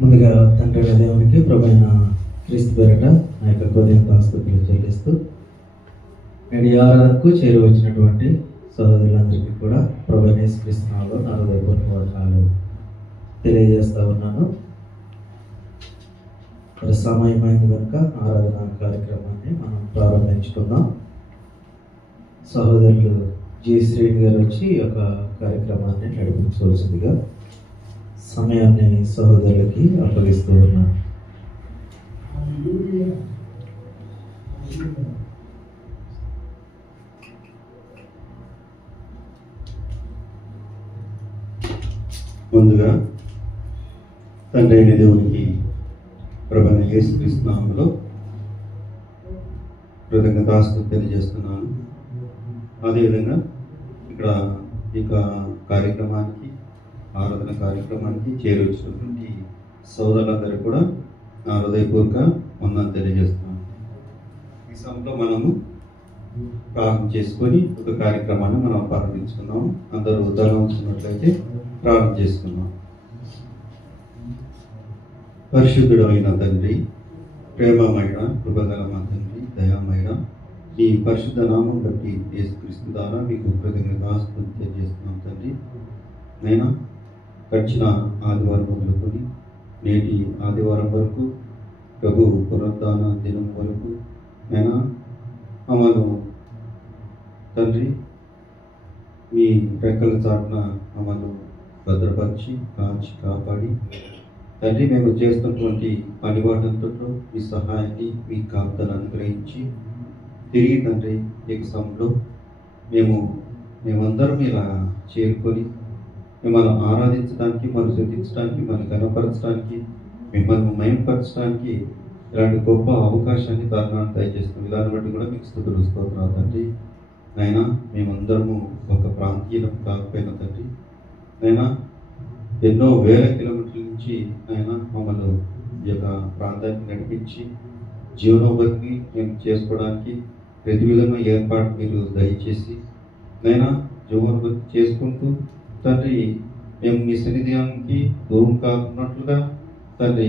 ముందుగా తండ్రి దేవునికి ప్రభువైన క్రీస్తు పేరిట నా యొక్క కృతజ్ఞతాస్తుతులు చెల్లిస్తూ నేడు ఈ ఆరాధనకు చేరువచ్చినటువంటి సహోదరులందరికీ కూడా ప్రభువైన యేసుక్రీస్తు నామములో నా హృదయపూర్వక వందనాలు తెలియజేస్తా ఉన్నాను. మరి సమయమైంది కనుక ఆరాధన కార్యక్రమాన్ని మనం ప్రారంభించుకుందాం. సహోదరులు జి శ్రీని గారు వచ్చి ఈ యొక్క కార్యక్రమాన్ని నడిపించవలసిందిగా సమయాన్ని సహోదరులకి అప్పగిస్తూ ఉన్నాను. ముందుగా తండ్రి అయిన దేవునికి ప్రభువైన యేసుక్రీస్తు నామములో కృతజ్ఞతాస్తుతులు తెలియజేస్తున్నాను. అదేవిధంగా ఇక్కడ ఈ కార్యక్రమానికి ఆరాధన కార్యక్రమానికి చేరువచ్చినటువంటి సోదరులందరూ కూడా నా హృదయపూర్వక వందనాలు తెలియజేస్తున్నాను. ఈ సమయంలో మనము ప్రార్థన చేసుకొని ఒక కార్యక్రమాన్ని మనం ప్రారంభించుకున్నాం. అందరూ తలవంచుకున్నట్లయితే ప్రార్థన చేసుకున్నాం. పరిశుద్ధుడు అయిన తండ్రి, ప్రేమమైన కృపగల మా తండ్రి, దయామయ ఈ పరిశుద్ధ నామం బట్టి యేసుక్రీస్తు ద్వారా మీకు కృతజ్ఞతాస్తుతులు తెలియజేస్తున్నాం తండ్రి. నైనా గడిచిన ఆదివారం మొదలుకొని నేటి ఆదివారం వరకు ప్రభు పునరుద్ధాన దినం వరకు నైనా మమ్మల్ని తండ్రి మీ రెక్కల చాటున మమ్మల్ని భద్రపరిచి కాచి కాపాడి తండ్రి మేము చేస్తున్నటువంటి పనివాటంతట్లో మీ సహాయాన్ని మీ కాపుదలను అనుగ్రహించి తిరిగి తండ్రి ఈ సమయంలో మేమందరం ఇలా చేరుకొని మిమ్మల్ని ఆరాధించడానికి, మనం స్తుతించడానికి, మనం గణపరచడానికి, మిమ్మల్ని మయంపరచడానికి ఇలాంటి గొప్ప అవకాశాన్ని తరుణాన్ని దయచేస్తున్న విధానం బట్టి కూడా మీకు స్తుతులు స్తోత్రాలు తండ్రి. నైనా మేమందరము ఒక ప్రాంతీయం కాకపోయినా తండ్రి, నైనా ఎన్నో వేల కిలోమీటర్ల నుంచి నైనా మమ్మల్ని ఈ యొక్క ప్రాంతానికి నడిపించి జీవనోపాధిని మేము చేసుకోవడానికి ప్రతి విధంగా ఏర్పాటు మీరు దయచేసి నైనా జీవనోపాధి చేసుకుంటూ తండ్రి మేము మీ సన్నిధానానికి దూరం కాకున్నట్లుగా తండ్రి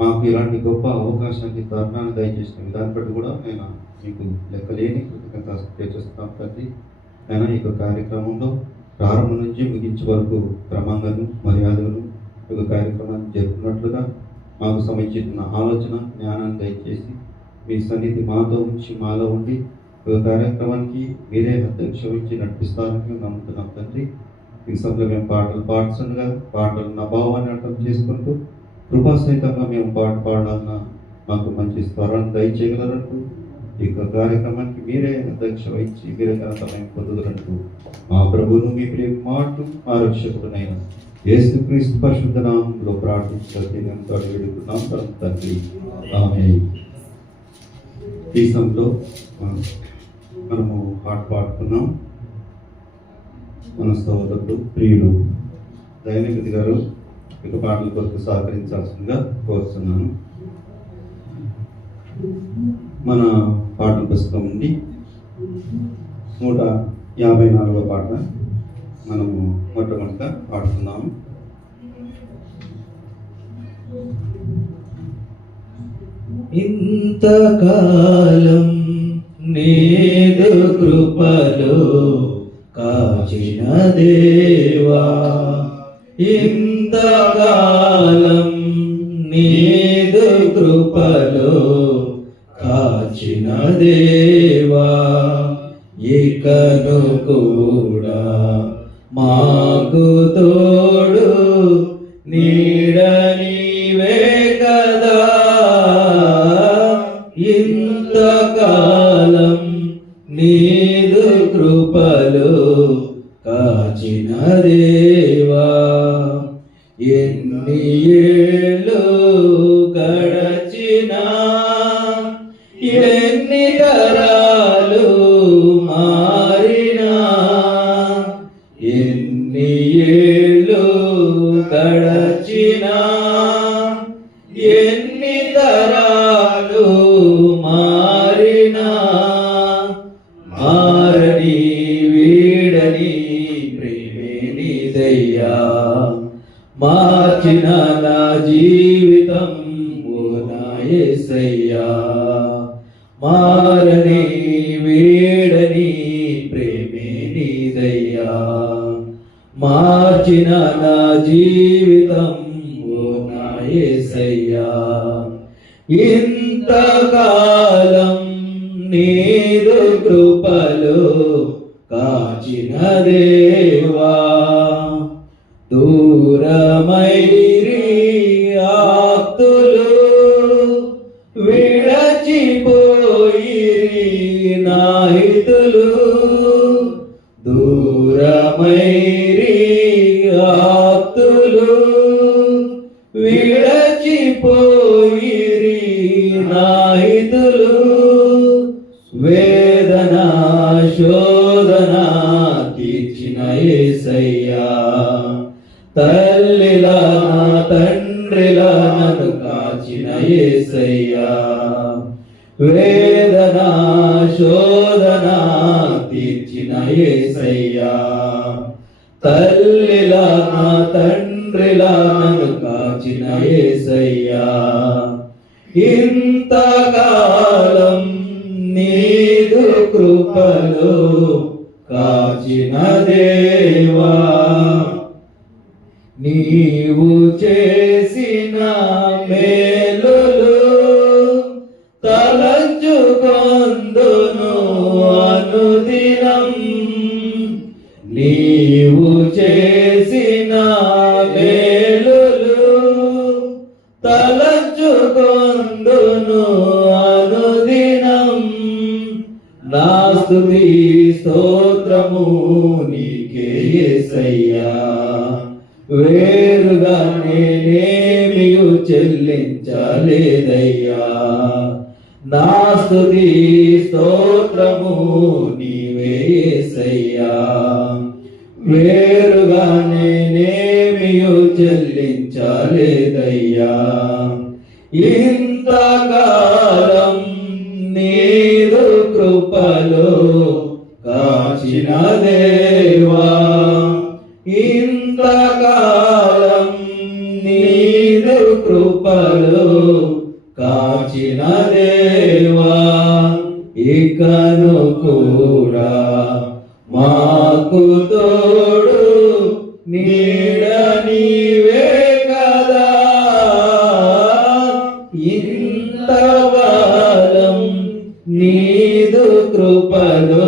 మాకు ఇలాంటి గొప్ప అవకాశాన్ని తరుణాన్ని దయచేసిన విధానం బట్టి కూడా నేను మీకు లెక్కలేని కృతజ్ఞత చేస్తున్నాను తండ్రి. అయినా ఈ కార్యక్రమంలో ప్రారంభం నుంచి ముగించే వరకు క్రమంగాను మర్యాదలను ఈ కార్యక్రమాన్ని జరుపుకున్నట్లుగా మాకు సంబంధించిన ఆలోచన జ్ఞానాన్ని దయచేసి మీ సన్నిధి మాతో ఉంచి మాలో ఉండి ఈ కార్యక్రమానికి మీరే అధ్యక్ష వహించి నడిపిస్తారని నమ్ముతున్నాం తండ్రి. ఈ సమయంలో మేము పాటలు పాడుతుండగా పాటలు నా భావాన్ని అర్థం చేసుకుంటూ కృపాసహితంగా మేము పాట పాడాలన్న మాకు మంచి స్వరాన్ని దయచేయగలరంటూ ఈ కార్యక్రమానికి మీరే అధ్యక్ష వహించి మీరే సమయం పొందగలంటూ మా ప్రభువును మీ ప్రియ మాటలు మా రక్షకుడునైన యేసుక్రీస్తు పరిశుద్ధ నామములో ప్రార్థించడంతో వేడుకున్నాం తండ్రి, ఆమేన్. ఈ సమయంలో మనము పాట పాడుకున్నాం. మన సోదరుడు ప్రియులు దయానిధి గారు ఇక పాటల కొరకు సహకరించాల్సిందిగా కోరుతున్నాను. మన పాటల పుస్తకం నుండి 154వ పాట మనము మొట్టమొదటిగా పాడుతున్నాము. ఇంతకాలం నీదు కృపలో కాచిన దేవా, ఇంతకాలం నీదు కృపలో కాచిన దేవా, ఇకను కూడా మాకు తోడు నీడ నీవే కదా, ఇంతకాలం నీదు కృపలో కాచిన దేవా, ఎన్ని ఏళ్ళు గడచినా ఎన్ని తరాలు మారినా, ఎన్ని ఏళ్ళు గడచినా ఎన్ని తరాలు మారినా, మారని వీడని ప్రేమే నీదయ్యా, మార్చిన నా జీవితం ఓ నా యేసయ్యా. మారని వేడని ప్రేమే నీదయ్యా. మార్చిన నా జీవితం ఓ నా యేసయ్యా. ఇంతకాలం నీదు కృపలో కాచిన దేవా, దూరమైరి ఆప్తులు విడచిపోయిరి నాహితులు, దూరమైరి ఆప్తులు విడచిపోయిరి నాహితులు. వేదన శోధన తీర్చిన యేసయ్యా. తల్లిలా నా తండ్రిలా నన్ను కాచిన యేసయ్యా. వేదన శోధన తీర్చిన యేసయ్యా. తల్లిలా నా తండ్రిలా నన్ను కాచిన యేసయ్యా. ఇంతకాలం నీదు కృపలో కాచిన దేవా, నీవు చేసిన మేలులు తలంచుకొందును అనుదినం. నీవు చేసిన మేలులు తలంచుకొందును అనుదినం. నా స్తుతి స్తోత్రము నీకే యేసయ్యా. వేరుగా నేనేమియు చెల్లించలేదయ్యా. నా స్తుతి స్తోత్రము నీవే యేసయ్యా. వేరుగా నేనేమియు చెల్లించలేదయ్యా. ఇంతకాలం నీదు కృపలో కాచిన దేవా. ఇంతకాలం నీదు కృపలో కాచిన దేవా. ఇకను కూడా మాకు తోడు నీడ నీవే కదా. ఇంతకాలం నీదు కృపలో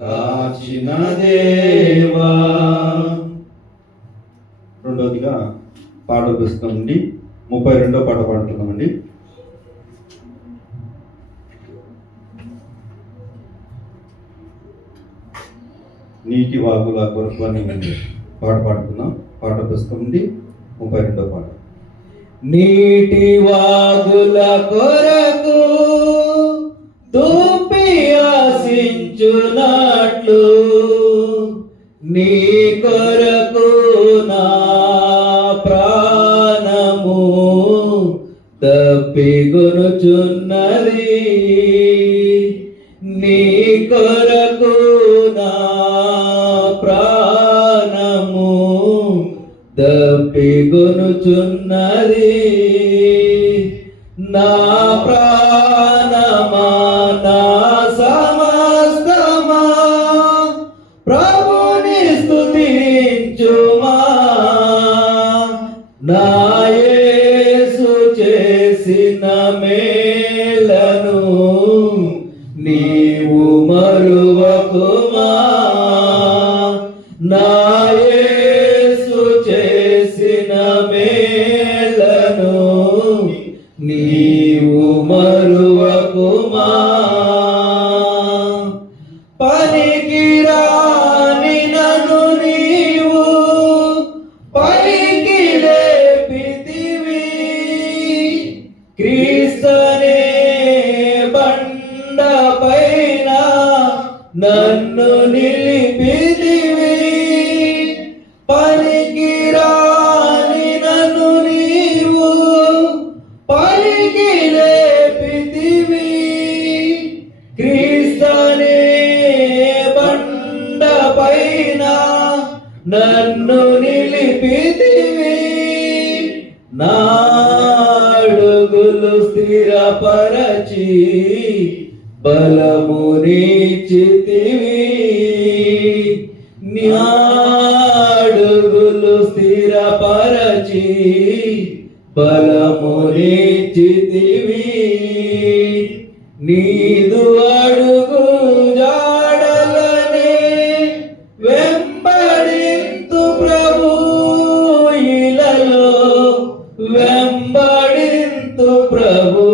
కాచిన దేవా. రెండవదిగా పాట పుస్తకం నుండి 32వ పాట పాడుతున్నామండి. నీటి వాగుల కొరకు అని పాట పాడుతున్నాం. పాట పుస్తకం నుండి 32వ పాట. నీటి వాగుల కొరకు దూపి ఆశించునట్లు నీ కొరకు నా ప్రాణము తప్పిగొనుచున్నది. నీ కొరకు నా ప్రాణము తప్పిగొనుచున్నది. నా ప్రాణమా నా సమస్తమా ప్రభుని స్తుతించుమా. నా యేసు చేసిన మేలను నీవు మరువకుమా. నా యేసు చేసిన మేలను నీవు మరువకుమా. పనికిరాని నన్ను నీవు పైకి లేపితివి. క్రీస్తునే బండ పైన నన్ను నిలిపితివి. పనికిరాని నన్ను నీవు పైకి లేపితివి. క్రీస్తునే బండ పైన నన్ను నిలిపితివి. నా అడుగులు స్థిరపరచి బలమునిచ్చితివి. నా అడుగులు స్థిరపరచి బలమునిచ్చితివి. నీదు అడుగు జాడలనే వెంబడింతు ప్రభు, ఇలలో వెంబడింతు ప్రభు.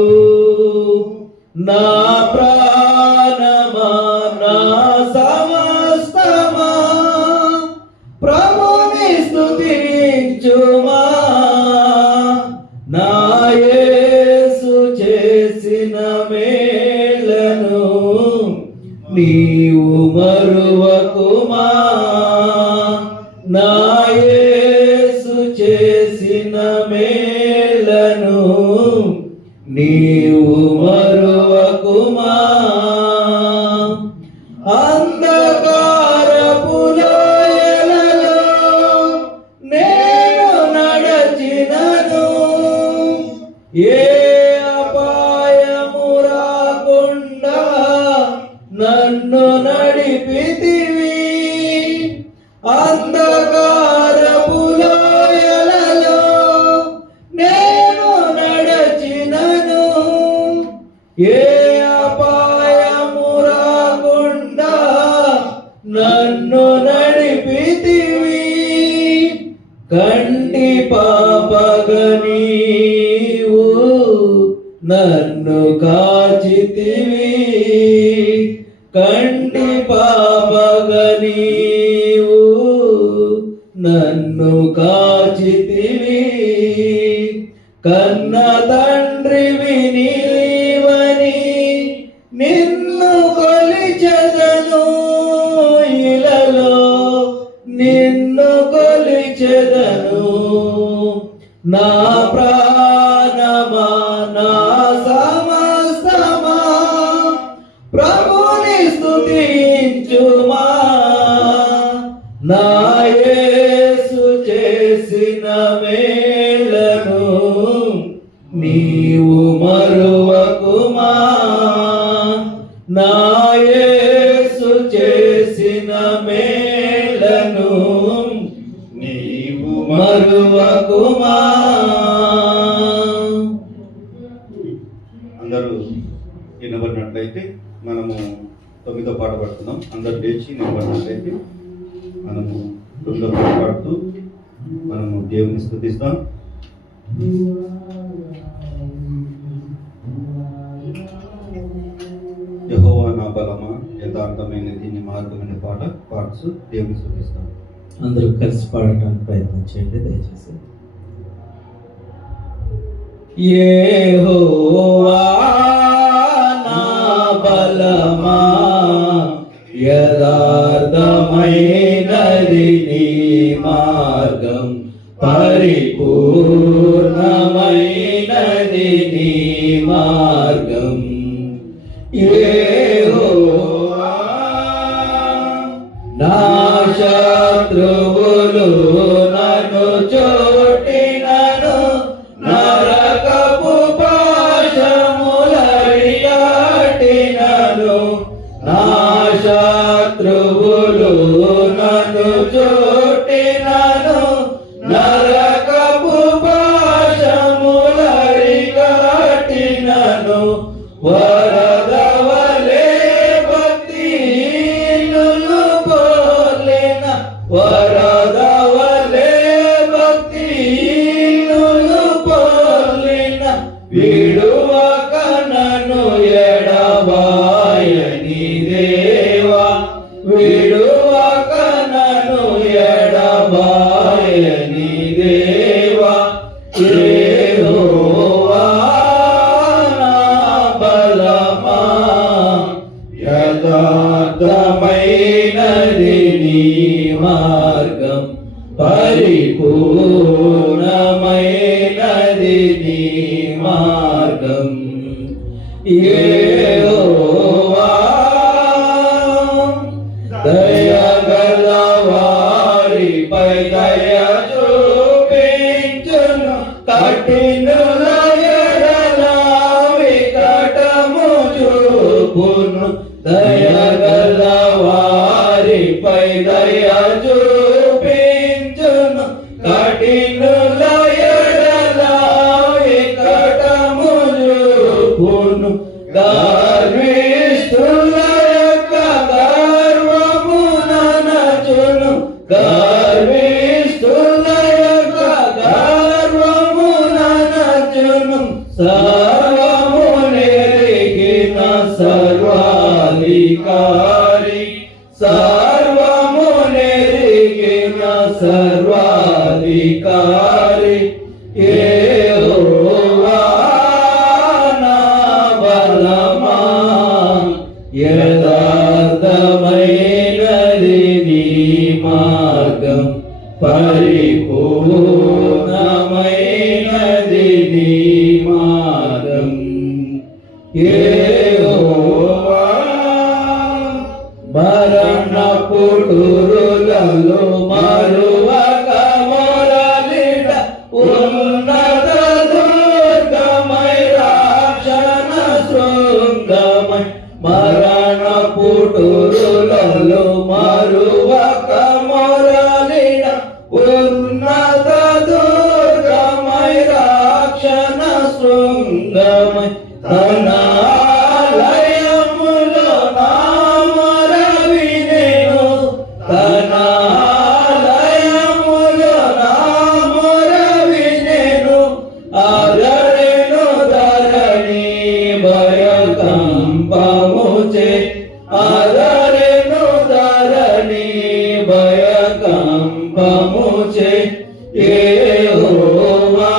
నా ప్రాణమా నా సమస్తమా ప్రభుని స్తుతించుమా. నా యేసు చేసిన మేలను నీవు మరువకుమా. నా యేసు చేసిన మేలను నీవు మరువకుమా. అంధకారపు లోయలలో నేను నడచినను, ఏ అపాయము రాకుండా నన్ను నడిపితివి. అంధకారపు లోయలలో నేను నడచినను, ఏ అపాయము రాకుండా నన్ను నడిపితివి. కంటి పాపగా నీవు నన్ను కాచితివి. కంటి పాపగా నీవు నన్ను కాచితివి. కన్న తండ్రివి నీవని నిన్ను కొలిచెదను, ఇలలో నిన్ను కొలిచెదను. నా ప్రాణమా నా సమస్తమా ప్రభుని స్తుతించుమా. నా యేసు చేసిన మేలను నీవు మరువకుమా. నా యేసు చేసిన మేలను నీవు మరువకుమా. అందరూ నిలబడినట్లయితే మనము 9వ పాట పాడుతున్నాం. అందరూ లేచి నిలబడినట్లయితే మనము 9వ పాట పాడుతూ మనము దేవుని స్తుతిస్తాం. యెహోవా నా బలమా, యథార్థమైనది నీ మార్గమైన పాట పాడుతూ దేవుని స్తుతిస్తాం. అందరూ కలిసి పాడటానికి ప్రయత్నం చేయండి దయచేసి. యెహోవా నా బలమా, యథార్థమైనది నీ మార్గం, పరిపూర్ణమైనది నీ మార్గం. యెహోవా నా శత్రువులు నన్ను చోటినను, నరకపు పాశములడియాటినను. నా శత్రువులు నన్ను చోటినను, నరకపు పాశములడియాటినను. వరదవలే భక్తిను పోలిన, వరదవలే భక్తిను పోలిన, విడువక నన్ను ఎడబాయని దేవా, విడువక నన్ను ఎడబాయని దేవా. యెహోవా నా బలమా, యథార్థమైనది నీ మార్గం, పరిపూర్ణమైనది నీ మార్గం. యెహోవా దయగల వారిపై దయ చూపించును, కఠినుల ఎడల వికటము చూపును, దయగల వారిపై దయ చూపించును. కఠినుల ఎడల వికటము చూపును, గర్విష్ఠుల యొక్క గర్వమున నచును. గర్విష్ఠుల యొక్క గర్వమున నచును. సర్వము నెరిగిన సర్వాధికారి, సర్వము నెరిగిన సర్వాధికారి యెహోవా నా బలమా. యథార్థమైనది నీ మార్గం, పరిపూర్ణమైనది నీ మార్గం యెహోవా. మరణపుటురులలో మరువక మొరలిట, ఉన్నత దుర్గమై రక్షణ శృంగమై. మరణపుటురులలో మరువక మొరలిట, ఉన్నత దుర్గమై రక్షణ శృంగమై. తన ఆలయములో నా మొర వినెను, తన ఆలయములో నా మొర వినెను. ఆదరెను ధరణి భయకంపముచే, ఆదరెను ధరణి భయకంపముచే. యెహోవా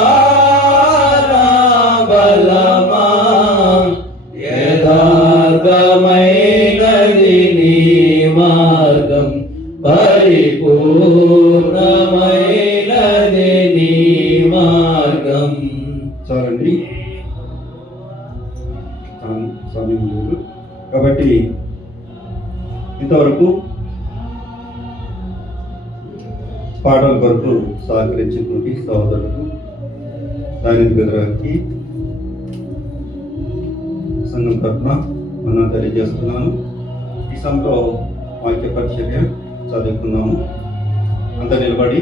నా బలమా. యథార్థమైనది నీ మార్గం, పరిపూర్ణమైనది నీ మార్గం. చాలండి, సమయం లేదు కాబట్టి ఇంతవరకు పాటల కొరకు సహకరించినటువంటి సహోదరులకు, దాని గారికి సంఘం తరఫున మనం తెలియజేస్తున్నాను. ఈ సమయంలో వాక్య పరిచర్య చదువుకున్నాము. అంత నిలబడి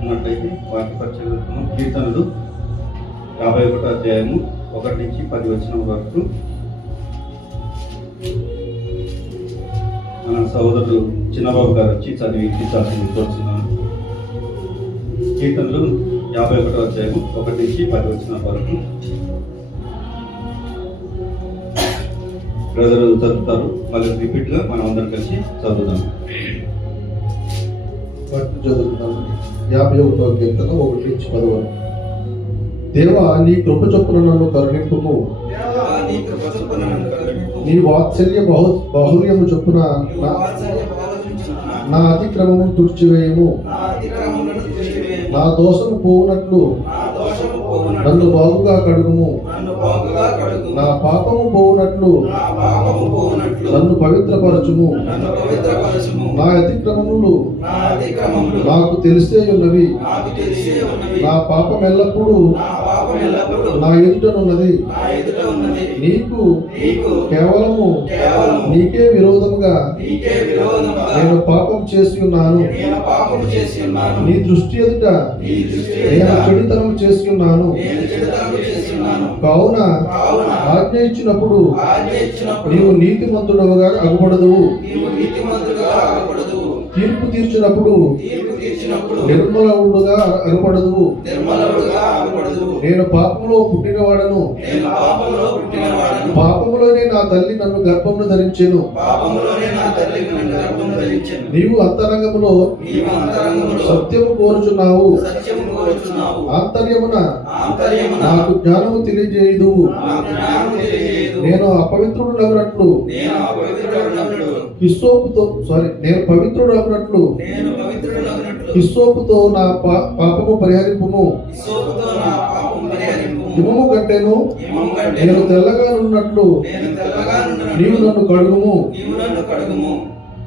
ఉన్నట్లయితే వాక్య పరిచర్య చదువుకున్నాం. కీర్తనలు 51వ అధ్యాయము 1 నుంచి 10 వచనం వరకు మన సహోదరుడు చిన్నబాబు గారు వచ్చి చదివి వినిపించాల్సింది కోరుతున్నాను. కీర్తనలు 51వ అధ్యాయము 1 నుంచి 10 వచనం వరకు బ్రదర్ చదువుతారు. మళ్ళీ రిపీట్ గా మనం అందరం కలిసి చదువుదాం. చదువుతున్నాము. 51వ కీర్తన 1 నుంచి 10 వరకు. దేవా, నీ కృప చొప్పున నన్ను కరుణింపుము, నీ వాత్సల్య బాహుల్యము చొప్పున నా అతిక్రమము తుడిచివేయము. నా దోషము పోవునట్లు నన్ను బాగుగా కడుగుము. నా పాపము పోవునట్లు నన్ను పవిత్రపరచుము. నా అతిక్రమములు నాకు తెలిసే ఉన్నవి. నా పాపం ఎల్లప్పుడూ నా ఎదుటనున్నది. నీకు కేవలము నీకే విరోధముగా నేను పాపం చేసి ఉన్నాను. నీ దృష్టి ఎదుట నేను చెడుతనం చేసి ఉన్నాను. కావున ఆజ్ఞ ఇచ్చినప్పుడు నీవు నీతిమంతుడవుగా అగుపడదువు. తీర్పు తీర్చినప్పుడు నిర్మలుడుగా అగుపడదువు. నేను పాపంలో పుట్టినవాడను, పాపములోనే నా తల్లి నన్ను గర్భమును ధరించెను. నీవు అంతరంగములో సత్యము కోరుచున్నావు. ఆంతర్యమున నాకు జ్ఞానము తెలియజేయదు. నేను అపవిత్రుడనట్లు నేను పవిత్రుడనట్లు హిస్సోపుతో నా పాపము పరిహరింపుము. హిమము కంటేను నేను తెల్లగా ఉన్నట్లు నీవు నన్ను కడుగుము.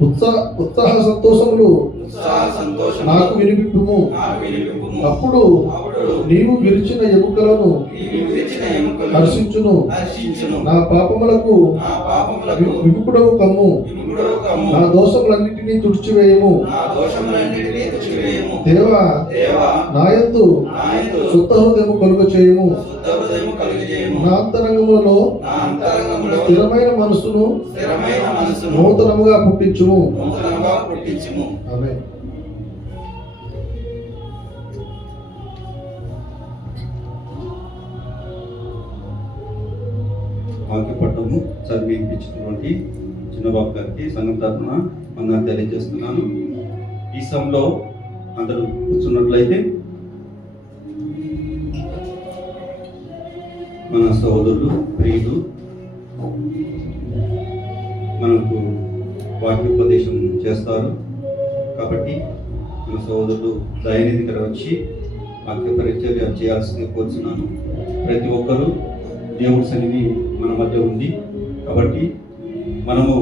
ఉత్సాహ సంతోషములు నాకు వినిపింపుము. అప్పుడు నీవు విరిచిన ఎముకలను హర్షించును. నా పాపములకు విముకుడవు కమ్ము. నా దోషములన్నిటినీ తుడిచివేయము. దేవా, నా యందు శుద్ధ హృదయము కలుగ చేయము. నా అంతరంగములలో స్థిరమైన మనసును నూతనముగా పుట్టించుము. ఆమేన్. వాక్యపట్టము చదివి వినిపించినటువంటి చిన్నబాబు గారికి సంఘం తరఫున వందనాలు తెలియజేస్తున్నాను. ఈ సమయంలో అందరూ కూర్చున్నట్లయితే మన సహోదరులు ప్రియులు మనకు వాక్యోపదేశం చేస్తారు. కాబట్టి మన సహోదరులు దయనిధి గారు వచ్చి వాక్య పరిచర్య చేయాల్సింది కోరుతున్నాను. ప్రతి ఒక్కరూ దేవుడి సన్నిధి మన మధ్య ఉంది. కాబట్టి మనము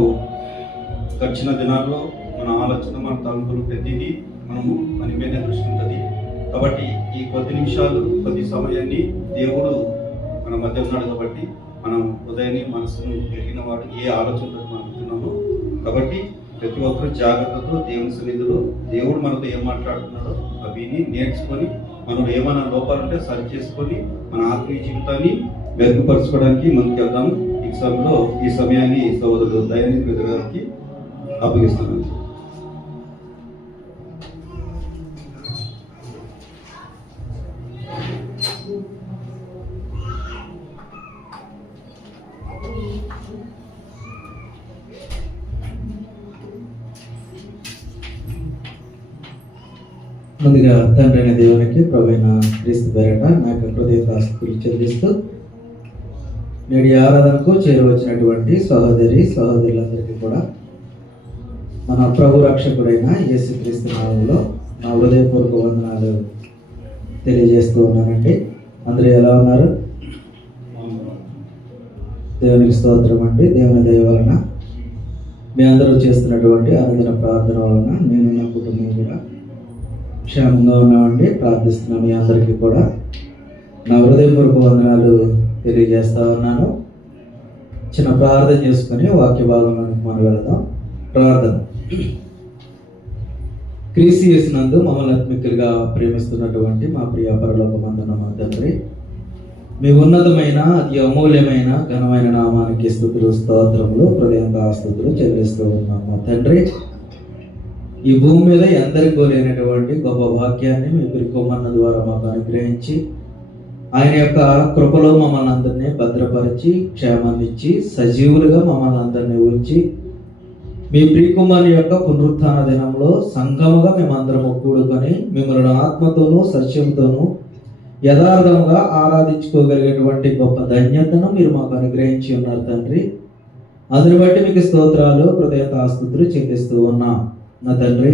గడిచిన దినాల్లో మన ఆలోచన, మన తలంపులు ప్రతిదీ మనము మన మీద దృష్టి ఉంటుంది. కాబట్టి ఈ కొద్ది నిమిషాలు, కొద్ది సమయాన్ని దేవుడు మన మధ్య ఉన్నాడు. కాబట్టి మనం హృదయాన్ని, మనసును ఎరిగిన వాడు ఏ ఆలోచనతో మనం ఉంటున్నామో. కాబట్టి ప్రతి ఒక్కరు జాగ్రత్తతో దేవుని సన్నిధిలో దేవుడు మనతో ఏం మాట్లాడుతున్నాడో అవిని నేర్చుకొని మనం ఏమైనా లోపాలు ఉంటే సరి చేసుకొని మన ఆత్మీయ జీవితాన్ని మెరుగుపరచుకోవడానికి ముందుకు వెళ్దాం. ఈ సమయాన్ని సోదరుడు దయానిధి గారికి అప్పగిస్తున్నాను. ముందుగా తండ్రి అయిన దేవునికి ప్రభువైన క్రీస్తు పేరిట నా యొక్క హృదయస్థుతులు చెల్లిస్తూ నేడు ఈ ఆరాధనకు చేరువచ్చినటువంటి సహోదరులందరికీ కూడా మన ప్రభు రక్షకుడైన యేసుక్రీస్తు నామములో నా హృదయపూర్వక వందనాలు తెలియజేస్తూ ఉన్నానండి. అందరూ ఎలా ఉన్నారు? దేవునికి స్తోత్రం అండి. దేవుని దయ వలన మీ అందరూ చేస్తున్నటువంటి అనుదిన ప్రార్థన వలన నేను నా కుటుంబం కూడా క్షేమంగా ఉన్నామండి. ప్రార్థిస్తున్నాం. మీ అందరికీ కూడా నా హృదయపూర్వక వందనాలు తెలియజేస్తా ఉన్నాను. చిన్న ప్రార్థన చేసుకుని వాక్య భాగంలోనికి మనం వెళదాం. ప్రార్థన. క్రీస్తు యేసునందు మమ్మల్ని ఆత్మికులుగా ప్రేమిస్తున్నటువంటి మా ప్రియ పరలోకమందున్న మా తండ్రి, మీ ఉన్నతమైన అతి అమూల్యమైన ఘనమైన నామానికి స్తుతులు, స్తోత్రములు, హృదయాంతః చెల్లిస్తూ ఉన్నాం. మా తండ్రి, ఈ భూమి మీద ఎందరికీ లేనటువంటి గొప్ప వాక్యాన్ని మీ ప్రికొమ్మన్న ద్వారా మాకు అనుగ్రహించి ఆయన యొక్క కృపలో మమ్మల్ని అందరినీ భద్రపరిచి క్షేమాన్నిచ్చి సజీవులుగా మమ్మల్ని అందరినీ ఉంచి మీ ప్రియకుమారుని యొక్క పునరుత్థాన దినంలో సంఘముగా మేమందరము కూడుకొని మిమ్మల్ని ఆత్మతోనూ సత్యంతోనూ యథార్థంగా ఆరాధించుకోగలిగేటువంటి గొప్ప ధన్యతను మీరు మాకు అనుగ్రహించి ఉన్నారు తండ్రి. అందుని బట్టి మీకు స్తోత్రాలు, హృదయస్థుతులు చెల్లిస్తూ ఉన్నాం. నా తండ్రి,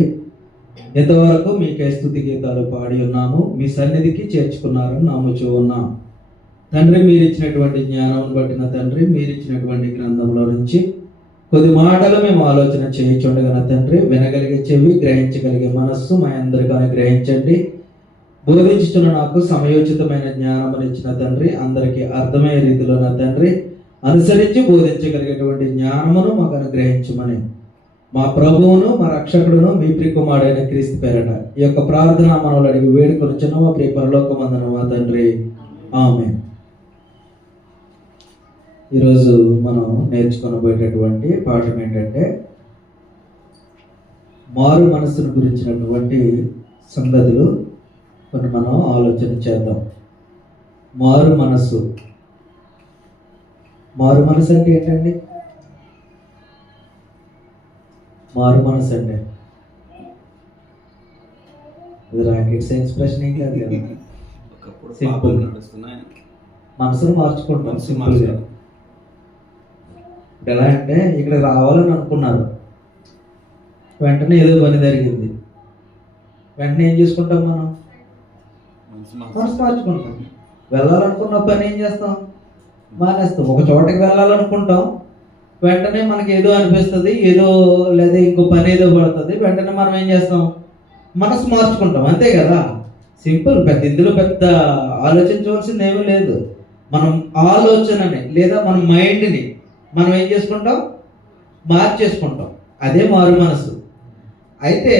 ఇంతవరకు మీకే స్తుతి గీతాలు పాడి ఉన్నాము, మీ సన్నిధికి చేర్చుకున్నారని నమ్ముచూ ఉన్నాం. తండ్రి, మీరు ఇచ్చినటువంటి జ్ఞానం బట్టి నా తండ్రి, మీరు ఇచ్చినటువంటి గ్రంథంలో నుంచి కొద్ది మాటలు మేము ఆలోచన చేయించుండగా నా తండ్రి, వినగలిగే చెవి, గ్రహించగలిగే మనస్సు మా అందరికీ అనుగ్రహించండి. బోధించుతున్న నాకు సమయోచితమైన జ్ఞానం ఇచ్చిన తండ్రి, అందరికీ అర్థమయ్యే రీతిలో నా తండ్రి అనుసరించి బోధించగలిగేటువంటి జ్ఞానమును మాకు అనుగ్రహించమని మా ప్రభువును మా రక్షకుడును మీ ప్రియకుమారుడైన క్రీస్తు పేరట ఈ యొక్క ప్రార్థన మనలో అడిగి వేడుకొనుచున్న మా ప్రియ పరలోకమందున మా తండ్రి, ఆమేన్. ఈరోజు మనం నేర్చుకొనబోయేటటువంటి పాఠం ఏంటంటే మారు మనస్సును గురించినటువంటి సంగతులు కొన్ని మనం ఆలోచన చేద్దాం. మారు మనస్సు అంటే ఏంటండి? మారు మనసు అంటే ఇది రాకెట్ సైన్స్ ప్రశ్న ఏం కాదు కదా. సింపుల్, మనసును మార్చుకుంటాం సింపుల్గా. ఎలా అంటే ఇక్కడ రావాలని అనుకున్నారు, వెంటనే ఏదో పని జరిగింది, వెంటనే ఏం చేసుకుంటాం మనం? మనసు మార్చుకుంటాం. వెళ్ళాలనుకున్న పని ఏం చేస్తాం? మానేస్తాం. ఒక చోటకి వెళ్ళాలనుకుంటాం, వెంటనే మనకి ఏదో అనిపిస్తుంది, ఏదో లేదా ఇంకో పని ఏదో పడుతుంది, వెంటనే మనం ఏం చేస్తాం? మనసు మార్చుకుంటాం. అంతే కదా, సింపుల్, ఇందులో పెద్ద ఆలోచించవలసింది ఏమీ లేదు. మనం ఆలోచనని లేదా మన మైండ్ని మనం ఏం చేసుకుంటాం, మార్చేసుకుంటాం. అదే మారు మనసు. అయితే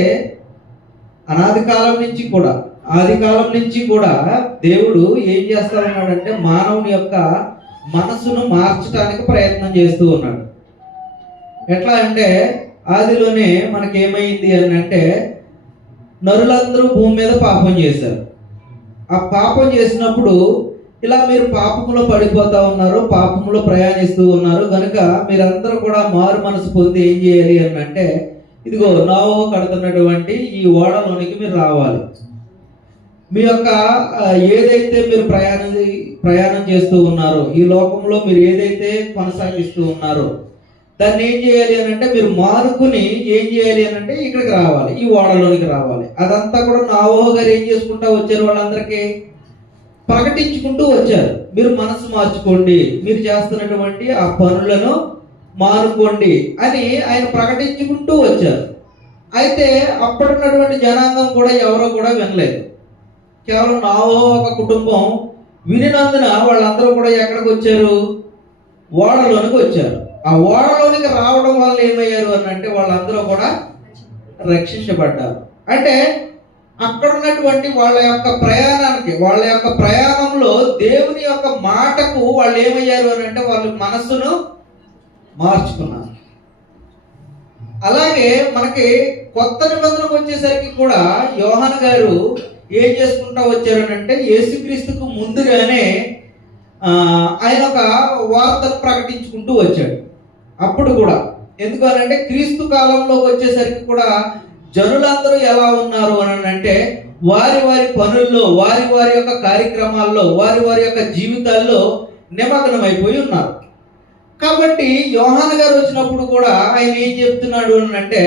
అనాది కాలం నుంచి కూడా, ఆది కాలం నుంచి కూడా దేవుడు ఏం చేస్తా ఉన్నాడంటే మానవుని యొక్క మనసును మార్చడానికి ప్రయత్నం చేస్తూ ఉన్నాడు. ఎట్లా అంటే ఆదిలోనే మనకేమైంది అని అంటే నరులందరూ భూమి మీద పాపం చేశారు. ఆ పాపం చేసినప్పుడు ఇలా మీరు పాపంలో పడిపోతా ఉన్నారు, పాపంలో ప్రయాణిస్తూ ఉన్నారు కనుక మీరందరూ కూడా మారు మనసు పొంది ఏం చేయాలి అని అంటే ఇదిగో నోవహు కడుతున్నటువంటి ఈ ఓడలోనికి మీరు రావాలి. మీ యొక్క ఏదైతే మీరు ప్రయాణం చేస్తూ ఉన్నారో, ఈ లోకంలో మీరు ఏదైతే కొనసాగిస్తూ ఉన్నారో దాన్ని ఏం చేయాలి అని అంటే మీరు మానుకుని ఏం చేయాలి అని అంటే ఇక్కడికి రావాలి, ఈ ఓడలోనికి రావాలి. అదంతా కూడా నోవహు గారు ఏం చేసుకుంటూ వచ్చారు, వాళ్ళందరికీ ప్రకటించుకుంటూ వచ్చారు. మీరు మనసు మార్చుకోండి, మీరు చేస్తున్నటువంటి ఆ పనులను మానుకోండి అని ఆయన ప్రకటించుకుంటూ వచ్చారు. అయితే అప్పుడున్నటువంటి జనాంగం కూడా ఎవరో కూడా వినలేదు. కేవలం నోవహు ఒక కుటుంబం వినినందున వాళ్ళందరూ కూడా ఎక్కడికి వచ్చారు, ఓడలోనికి వచ్చారు. ఆ ఓడలోనికి రావడం వల్ల ఏమయ్యారు అని అంటే వాళ్ళందరూ కూడా రక్షించబడ్డారు. అంటే అక్కడ ఉన్నటువంటి వాళ్ళ యొక్క ప్రయాణానికి, వాళ్ళ యొక్క ప్రయాణంలో దేవుని యొక్క మాటకు వాళ్ళు ఏమయ్యారు అని అంటే వాళ్ళ మనస్సును మార్చుకున్నారు. అలాగే మనకి కొత్త నిబంధనకు వచ్చేసరికి కూడా యోహాను గారు ఏం చేసుకుంటా వచ్చారు అని అంటే యేసుక్రీస్తుకు ముందుగానే ఆయన ఒక వార్తను ప్రకటించుకుంటూ వచ్చాడు. అప్పుడు కూడా ఎందుకు అని అంటే క్రీస్తు కాలంలోకి వచ్చేసరికి కూడా జనులందరూ ఎలా ఉన్నారు అని అంటే వారి వారి పనుల్లో, వారి వారి యొక్క కార్యక్రమాల్లో, వారి వారి యొక్క జీవితాల్లో నిమగ్నమైపోయి ఉన్నారు. కాబట్టి యోహాను గారు వచ్చినప్పుడు కూడా ఆయన ఏం చెప్తున్నాడు అని అంటే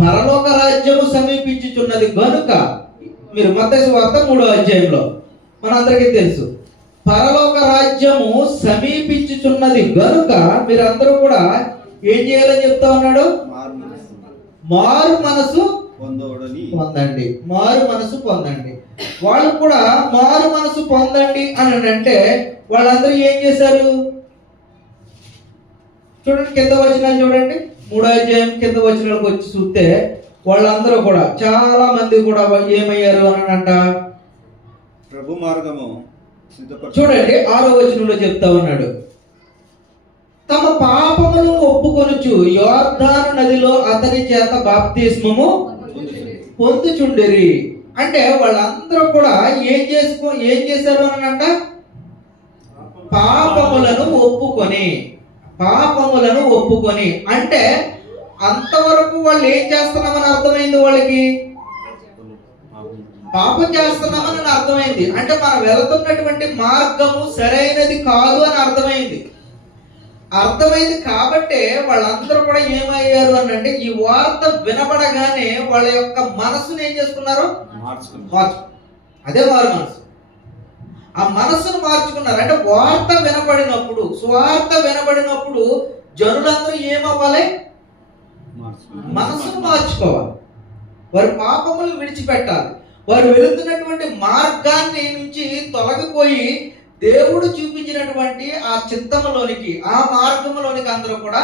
పరలోక రాజ్యము సమీపించుచున్నది గనుక, మీరు మత్తయి సువార్త 3వ అధ్యాయంలో మనందరికీ తెలుసు, పరలోక రాజ్యము సమీపించుచున్నది గనుక మీరందరూ కూడా ఏం చేయాలని చెప్తా ఉన్నాడు, మారు మనసు పొందండి, మారు మనసు పొందండి. వాళ్ళు కూడా మారు మనసు పొందండి అని అంటే వాళ్ళందరూ ఏం చేశారు చూడండి, కింద వచనాలు చూడండి, 3వ అధ్యాయం కింద వచనాలకు వచ్చి చూస్తే వాళ్ళందరూ కూడా చాలా మంది కూడా ఏమయ్యారు అని అంట, ప్రభు మార్గము చూడండి 6వ వచనంలో చెప్తా ఉన్నాడు, తమ పాపములను ఒప్పుకొనుచు యోర్దాను నదిలో అతని చేత బాప్తిస్మము పొందుచుండిరి. అంటే వాళ్ళందరూ కూడా ఏం చేశారు అని అంట, పాపములను ఒప్పుకొని అంటే అంతవరకు వాళ్ళు ఏం చేస్తున్నామని అర్థమైంది, వాళ్ళకి పాపం చేస్తున్నామని అర్థమైంది. అంటే మనం వెళుతున్నటువంటి మార్గము సరైనది కాదు అని అర్థమైంది కాబట్టే వాళ్ళందరూ కూడా ఏమయ్యారు అని అంటే ఈ వార్త వినబడగానే వాళ్ళ యొక్క మనసును ఏం చేసుకున్నారు, అదే వారి మనసు, ఆ మనసును మార్చుకున్నారు. అంటే వార్త వినబడినప్పుడు, స్వార్థ వినబడినప్పుడు జనులందరూ ఏమవ్వాలి, మనసును మార్చుకోవాలి, వారి పాపములు విడిచిపెట్టాలి, వారు వెళుతున్నటువంటి మార్గాన్ని నుంచి తొలగిపోయి దేవుడు చూపించినటువంటి ఆ చిత్తములోనికి, ఆ మార్గంలోనికి అందరూ కూడా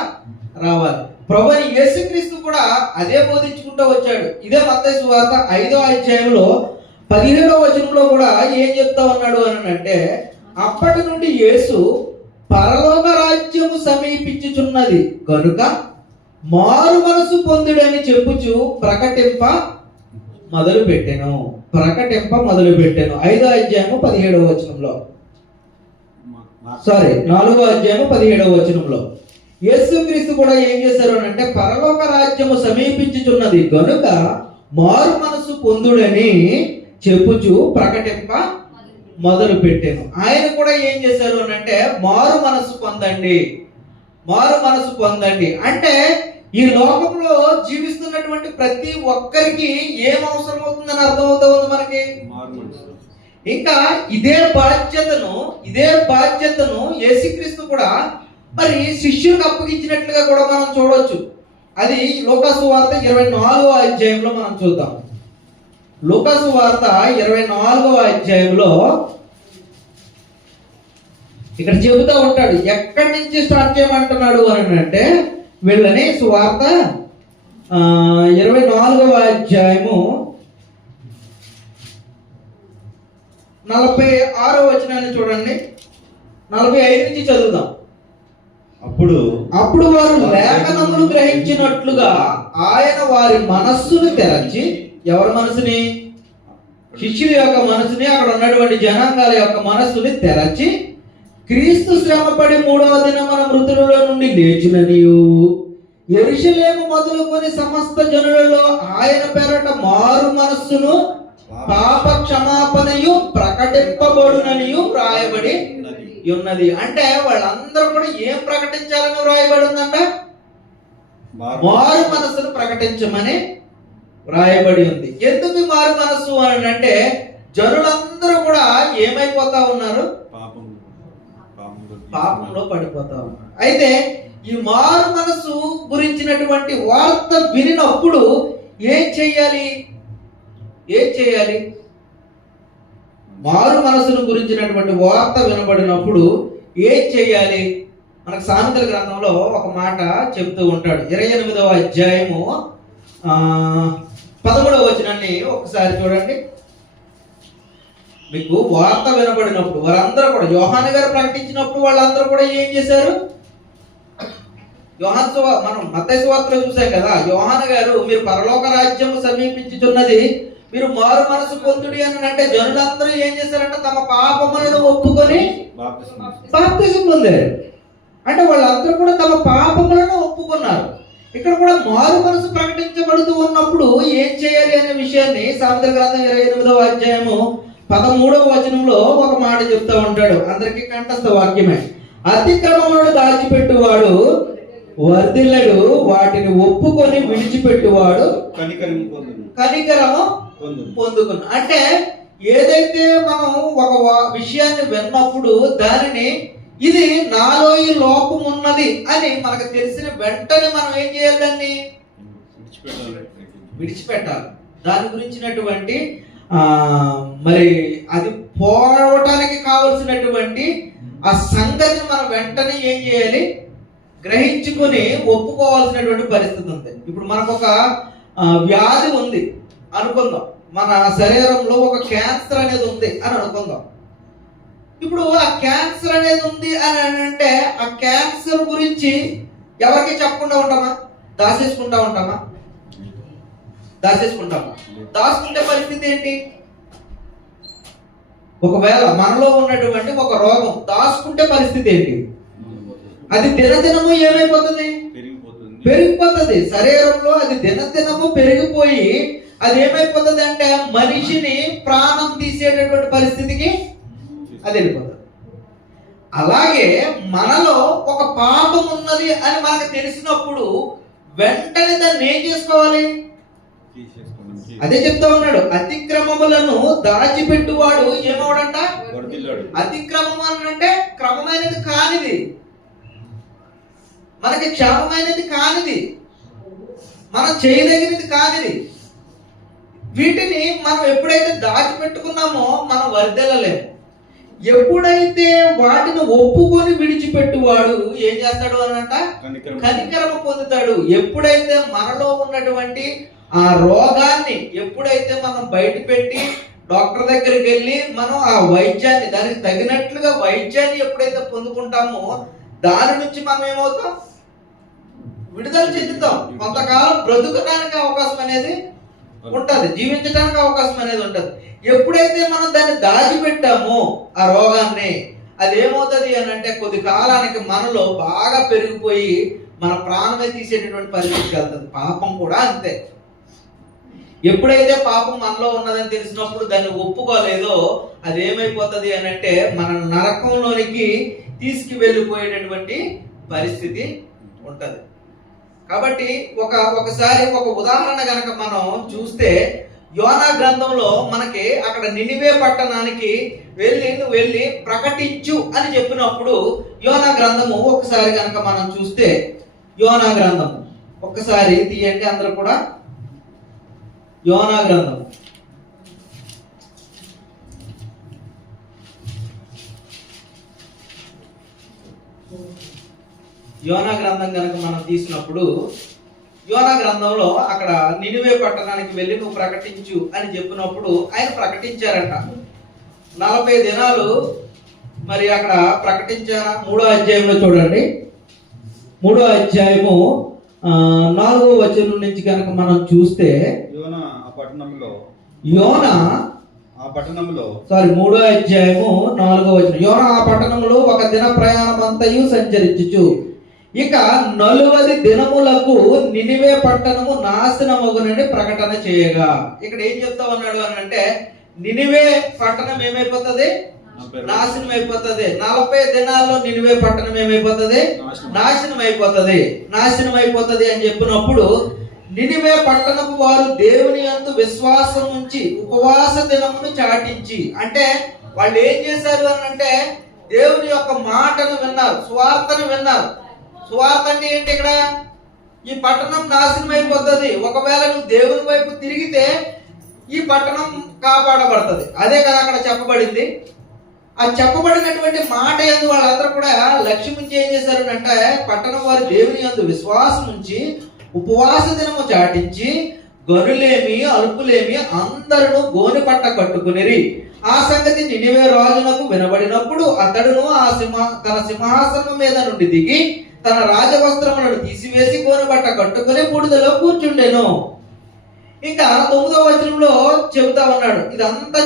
రావాలి. ప్రభువైన యేసుక్రీస్తు కూడా అదే బోధించుకుంటూ వచ్చాడు. ఇదే మత్తయి సువార్త 5వ అధ్యాయంలో 17వ వచనంలో కూడా ఏం చెప్తా ఉన్నాడు అని అంటే, అప్పటి నుండి యేసు పరలోక రాజ్యము సమీపించుచున్నది కనుక మారు మనసు పొందుడని చెప్పుచు ప్రకటింప మొదలు పెట్టాను. 5వ అధ్యాయము 17వ వచనంలో, 4వ అధ్యాయము 17వ వచనంలో యేసుక్రీస్తు కూడా ఏం చేశారు అని అంటే పరలోక రాజ్యము సమీపించుచున్నది గనుక మారు మనసు పొందుడని చెప్పుచు ప్రకటింప మొదలు పెట్టాను. ఆయన కూడా ఏం చేశారు అని అంటే మారు మనసు పొందండి అంటే ఈ లోకంలో జీవిస్తున్నటువంటి ప్రతి ఒక్కరికి ఏం అవసరం అవుతుందని అర్థమవుతుంది మనకి. ఇంకా ఇదే బాధ్యతను యేసుక్రీస్తు కూడా మరి శిష్యులకు అప్పగించినట్లుగా కూడా మనం చూడవచ్చు. అది లూకా సువార్త 24వ అధ్యాయంలో మనం చూద్దాం. లూకా సువార్త 24వ అధ్యాయంలో ఇక్కడ చెబుతూ ఉంటాడు. ఎక్కడి నుంచి స్టార్ట్ చేయమంటున్నాడు అని అంటే వీళ్ళని సువార్త 24వ అధ్యాయము 46వ వచనాన్ని చూడండి. 45 నుంచి చదువుదాం. అప్పుడు వారు లేఖనములు గ్రహించినట్లుగా ఆయన వారి మనస్సును తెరచి, ఎవరి మనసుని? శిష్యుల యొక్క మనసుని, అక్కడ ఉన్నటువంటి జనాంగాల యొక్క మనస్సుని తెరచి, క్రీస్తు శ్రమపడి 3వ దినమున మృతులలో నుండి లేచిననియు, యెరూషలేము మొదలుకొని సమస్త జనులలో ఆయన పేరట మారు మనస్సును పాప క్షమాపణయు ప్రకటింపబడుననియు వ్రాయబడి ఉన్నది. అంటే వాళ్ళందరూ కూడా ఏం ప్రకటించాలని వ్రాయబడి ఉందంట? మారు మనస్సును ప్రకటించమని వ్రాయబడి ఉంది. ఎందుకు మారు మనస్సు అని అంటే జనులందరూ కూడా ఏమైపోతా ఉన్నారు? పాపంలో పడిపోతా ఉన్నారు. అయితే ఈ మారు మనసు గురించినటువంటి వార్త వినినప్పుడు ఏం చేయాలి? మారు మనసును గురించినటువంటి వార్త వినబడినప్పుడు ఏం చేయాలి? మనకు సామెతల గ్రంథంలో ఒక మాట చెప్తూ ఉంటాడు. 28వ అధ్యాయము 13వ వచనాన్ని ఒకసారి చూడండి. మీకు వార్త వినబడినప్పుడు వారందరూ కూడా, యోహాను గారు ప్రకటించినప్పుడు వాళ్ళందరూ కూడా ఏం చేశారు? మనం మత్తయి సువార్తలో చూసాం కదా, యోహాను గారు మీరు పరలోక రాజ్యం సమీపించుచున్నది, మీరు మారు మనసు పొందుడి అని అంటే జనులందరూ ఏం చేశారంటే తమ పాపములను ఒప్పుకొని బాప్తిసం పొందారు. అంటే వాళ్ళందరూ కూడా తమ పాపములను ఒప్పుకున్నారు. ఇక్కడ కూడా మారు మనసు ప్రకటించబడుతూ ఉన్నప్పుడు ఏం చేయాలి అనే విషయాన్ని సామెతల గ్రంథం 28వ అధ్యాయము 13వ వచనంలో ఒక మాట చెప్తా ఉంటాడు. అందరికీ కంఠస్థ వాక్యమే. అతిక్రమములను దాచిపెట్టువాడు వర్ధిల్లడు, వాటిని ఒప్పుకొని విడిచిపెట్టువాడు కనికరము పొందుకున్న. అంటే ఏదైతే మనం ఒక విషయాన్ని విన్నప్పుడు దానిని ఇది నాలో ఈ లోపం ఉన్నది అని మనకు తెలిసిన వెంటనే మనం ఏం చేయాలి? దాన్ని విడిచిపెట్టాలి. దాని గురించినటువంటి మరి అది పోవటానికి కావలసినటువంటి ఆ సంగతిని మనం వెంటనే ఏం చేయాలి? గ్రహించుకొని ఒప్పుకోవాల్సినటువంటి పరిస్థితి ఉంది. ఇప్పుడు మనకు ఒక వ్యాధి ఉంది అనుకుందాం, మన శరీరంలో ఒక క్యాన్సర్ అనేది ఉంది అని అనుకుందాం. ఇప్పుడు ఆ క్యాన్సర్ అనేది ఉంది అని అంటే ఆ క్యాన్సర్ గురించి ఎవరికి చెప్పకుండా ఉంటామా? దాచేసుకుంటామా? దాచుకుంటే పరిస్థితి ఏంటి? ఒకవేళ మనలో ఉన్నటువంటి ఒక రోగం దాచుకుంటే పరిస్థితి ఏంటి? అది దినదినము ఏమైపోతుంది? పెరిగిపోతుంది. శరీరంలో అది దినదినము పెరిగిపోయి అది ఏమైపోతుంది అంటే మనిషిని ప్రాణం తీసేటటువంటి పరిస్థితికి అది వెళ్ళిపోతుంది. అలాగే మనలో ఒక పాపం ఉన్నది అని మనకు తెలిసినప్పుడు వెంటనే దాన్ని ఏం చేసుకోవాలి? అదే చెప్తా ఉన్నాడు, అతిక్రమములను దాచిపెట్టువాడు ఏమవడంట? అతిక్రమం అంటే క్రమమైనది కానిది, మనకి క్షేమమైనది కానిది, మనం చేయదగినది కానిది. వీటిని మనం ఎప్పుడైతే దాచిపెట్టుకున్నామో మనం వర్ధిల్లలేము. ఎప్పుడైతే వాటిని ఒప్పుకొని విడిచిపెట్టువాడు ఏం చేస్తాడు అనంట? కనికరము పొందుతాడు. ఎప్పుడైతే మనలో ఉన్నటువంటి ఆ రోగాన్ని ఎప్పుడైతే మనం బయట పెట్టి డాక్టర్ దగ్గరికి వెళ్ళి మనం ఆ వైద్యాన్ని, దానికి తగినట్లుగా వైద్యాన్ని ఎప్పుడైతే పొందుకుంటామో దాని నుంచి మనం ఏమవుతాం? విడుదల చెందుతాం. కొంతకాలం బ్రతుకడానికి అవకాశం అనేది ఉంటది, జీవించడానికి అవకాశం అనేది ఉంటది. ఎప్పుడైతే మనం దాన్ని దాచిపెట్టామో ఆ రోగాన్ని, అదేమవుతుంది అని అంటే కొద్ది కాలానికి మనలో బాగా పెరిగిపోయి మన ప్రాణమే తీసేటటువంటి పరిస్థితికి వెళ్తుంది. పాపం కూడా అంతే. ఎప్పుడైతే పాపం మనలో ఉన్నదని తెలిసినప్పుడు దాన్ని ఒప్పుకోలేదో అది ఏమైపోతుంది అని అంటే మన నరకంలోనికి తీసుకువెళ్ళిపోయేటటువంటి పరిస్థితి ఉంటది. కాబట్టి ఒకసారి ఒక ఉదాహరణ గనక మనం చూస్తే యోనా గ్రంథంలో మనకి అక్కడ నినివే పట్టణానికి నువ్వు వెళ్ళి ప్రకటించు అని చెప్పినప్పుడు యోనా గ్రంథము ఒకసారి గనక మనం చూస్తే యోనా గ్రంథం ఒక్కసారి తీయండి అందరూ కూడా. యోనా గ్రంథం యోనా గ్రంథం కనుక మనం తీసినప్పుడు యోనా గ్రంథంలో అక్కడ నినివే పట్టణానికి వెళ్ళి నువ్వు ప్రకటించు అని చెప్పినప్పుడు ఆయన ప్రకటించారంట. 40 దినాలు మరి అక్కడ ప్రకటించారా? 3వ అధ్యాయంలో చూడండి, 3వ అధ్యాయము 4వ వచనం నుంచి కనుక మనం చూస్తే యోనా ఆ పట్టణంలో 3వ అధ్యాయము 4వ వచనం, యోనా ఆ పట్టణంలో ఒక దిన ప్రయాణం అంతయు సంచరించుచు ఇక 40 దినములకు నినివే పట్టణము నాశనమగునని ప్రకటన చేయగా. ఇక్కడ ఏం చెప్తా ఉన్నాడు అని అంటే, నినివే పట్టణం ఏమైపోతుంది? నాశనం అయిపోతుంది. 40 దినాల్లో నినివే పట్టణం ఏమైపోతుంది? నాశనం అయిపోతుంది అని చెప్పినప్పుడు, నినివే పట్టణపు వారు దేవుని యందు విశ్వాసం ఉంచి ఉపవాస దినమును చాటించి, అంటే వాళ్ళు ఏం చేశారు అని అంటే దేవుని యొక్క మాటను విన్నారు, సువార్తను విన్నారు. సువార్త అంటే ఏంటి? ఇక్కడ ఈ పట్టణం నాశనం అయిపోతుంది, ఒకవేళ నువ్వు దేవుని వైపు తిరిగితే ఈ పట్టణం కాపాడబడుతుంది. అదే కదా అక్కడ చెప్పబడింది. ఆ చెప్పబడినటువంటి మాట యందు వాళ్ళందరూ కూడా లక్ష్యం ఉంచి ఏం చేశారు అంటే, పట్టణం వారు దేవుని యందు విశ్వాసం ఉంచి ఉపవాస దినము చాటించి గొర్రెలేమి అలుపులేమి అందరూ గోనె పట్ట కట్టుకునిరి. ఆ సంగతి నినివే రాజునకు వినబడినప్పుడు అతడును తన సింహాసనం మీద నుండి దిగి తన రాజవస్త్రములను తీసివేసి గోనె పట్ట కట్టుకుని బూడిదలో కూర్చుండెను. ఇంకా 9వ వచనంలో చెబుతా ఉన్నాడు. ఇదంతా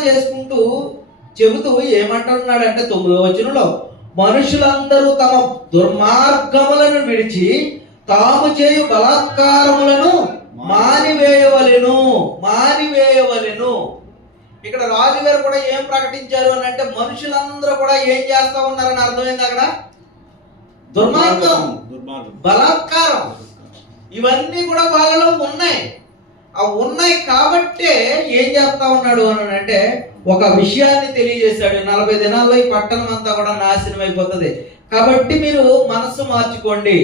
చెబుతూ ఏమంటున్నాడంటే 9వ వచనంలో, మనుషులందరూ తమ దుర్మార్గములను విడిచి తాము చేయు బలాత్కారములను మానివేయవలెను. ఇక్కడ రాజుగారు కూడా ఏం ప్రకటించారు అని అంటే, మనుషులందరూ కూడా ఏం చేస్తా ఉన్నారని అర్థమైంది. అక్కడ దుర్మార్గం, బలాత్కారం ఇవన్నీ కూడా వాళ్ళలో ఉన్నాయి. ఆ ఉన్నాయి కాబట్టే ఏం చేస్తా ఉన్నాడు అని అంటే, ఒక విషయాన్ని తెలియజేశాడు. 40 దినాల్లో ఈ పట్టణం అంతా కూడా నాశనం అయిపోతుంది, కాబట్టి మీరు మనస్సు మార్చుకోండి.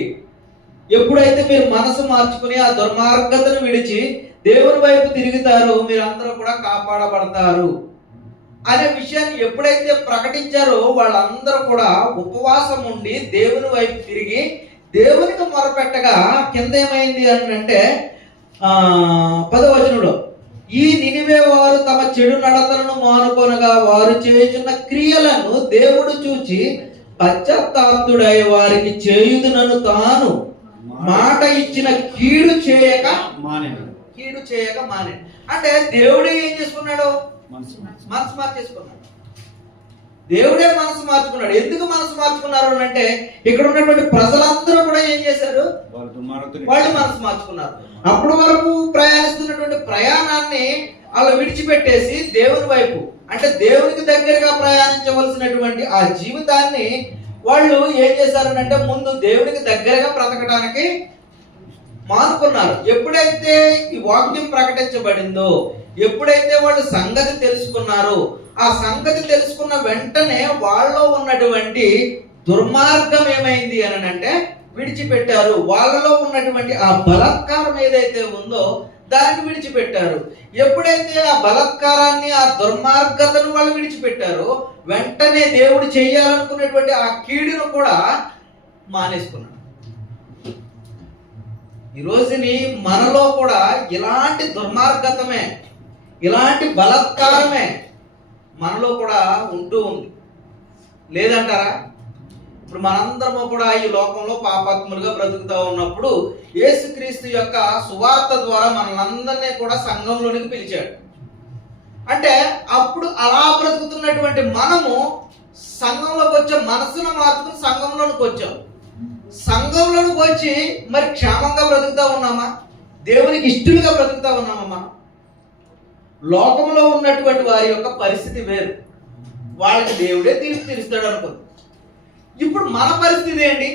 ఎప్పుడైతే మీరు మనసు మార్చుకుని ఆ దుర్మార్గతను విడిచి దేవుని వైపు తిరుగుతారో మీరందరూ కూడా కాపాడబడతారు అనే విషయాన్ని ఎప్పుడైతే ప్రకటించారో వాళ్ళందరూ కూడా ఉపవాసం ఉండి దేవుని వైపు తిరిగి దేవునికి మొరపెట్టగా కింద ఏమైంది అని అంటే 10వ వచనంలో, ఈ నినివే వారు తమ చెడు నడతలను మానుకొనగా వారు చేయుచున్న క్రియలను దేవుడు చూచి పశ్చాత్తాపుడై వారికి చేయుదునను తాను మాట ఇచ్చిన కీడు చేయక మానేడు. అంటే దేవుడే ఏం చేసుకున్నాడు? మనసు మార్చేసుకున్నాడు. దేవుడే మనసు మార్చుకున్నాడు. ఎందుకు మనసు మార్చుకున్నారు అంటే, ఇక్కడ ఉన్నటువంటి ప్రజలందరూ కూడా ఏం చేశారు? వాళ్ళు మనసు మార్చుకున్నారు. అప్పటి వరకు ప్రయాణిస్తున్నటువంటి ప్రయాణాన్ని వాళ్ళు విడిచిపెట్టేసి దేవుని వైపు, అంటే దేవునికి దగ్గరగా ప్రయాణించవలసినటువంటి ఆ జీవితాన్ని వాళ్ళు ఏం చేశారనంటే ముందు దేవునికి దగ్గరగా బ్రతకడానికి మానుకున్నారు. ఎప్పుడైతే ఈ వాక్యం ప్రకటించబడిందో, ఎప్పుడైతే వాళ్ళు సంగతి తెలుసుకున్నారో, ఆ సంగతి తెలుసుకున్న వెంటనే వాళ్ళలో ఉన్నటువంటి దుర్మార్గం ఏమైంది అని అంటే విడిచిపెట్టారు. వాళ్ళలో ఉన్నటువంటి ఆ బలాత్కారం ఏదైతే ఉందో దాన్ని విడిచిపెట్టారు. ఎప్పుడైతే ఆ బలాత్కారాన్ని, ఆ దుర్మార్గతను వాళ్ళు విడిచిపెట్టారో వెంటనే దేవుడు చేయాలనుకున్నటువంటి ఆ కీడును కూడా మానేసుకున్నాడు. ఈ రోజుని మనలో కూడా ఇలాంటి దుర్మార్గతమే, ఇలాంటి బలాత్కారమే మనలో కూడా ఉంటూ ఉంది, లేదంటారా? ఇప్పుడు మనందరము కూడా ఈ లోకంలో పాపాత్ములుగా బ్రతుకుతూ ఉన్నప్పుడు యేసుక్రీస్తు యొక్క సువార్త ద్వారా మనలందరినీ కూడా సంఘంలోనికి పిలిచాడు. అంటే అప్పుడు అలా బ్రతుకుతున్నటువంటి మనము సంఘంలోకి వచ్చాం, మనసును మార్చుకుని సంఘంలోనికి వచ్చాం. సంఘంలోనికి వచ్చి మరి క్షేమంగా బ్రతుకుతా ఉన్నామా? దేవునికి ఇష్టలుగా బ్రతుకుతా ఉన్నామా? మనం లోకంలో ఉన్నటువంటి వారి యొక్క పరిస్థితి వేరు, వాళ్ళకి దేవుడే తీర్పు తీరుస్తాడు అనుకుంది. ఇప్పుడు మన పరిస్థితి ఏంటి?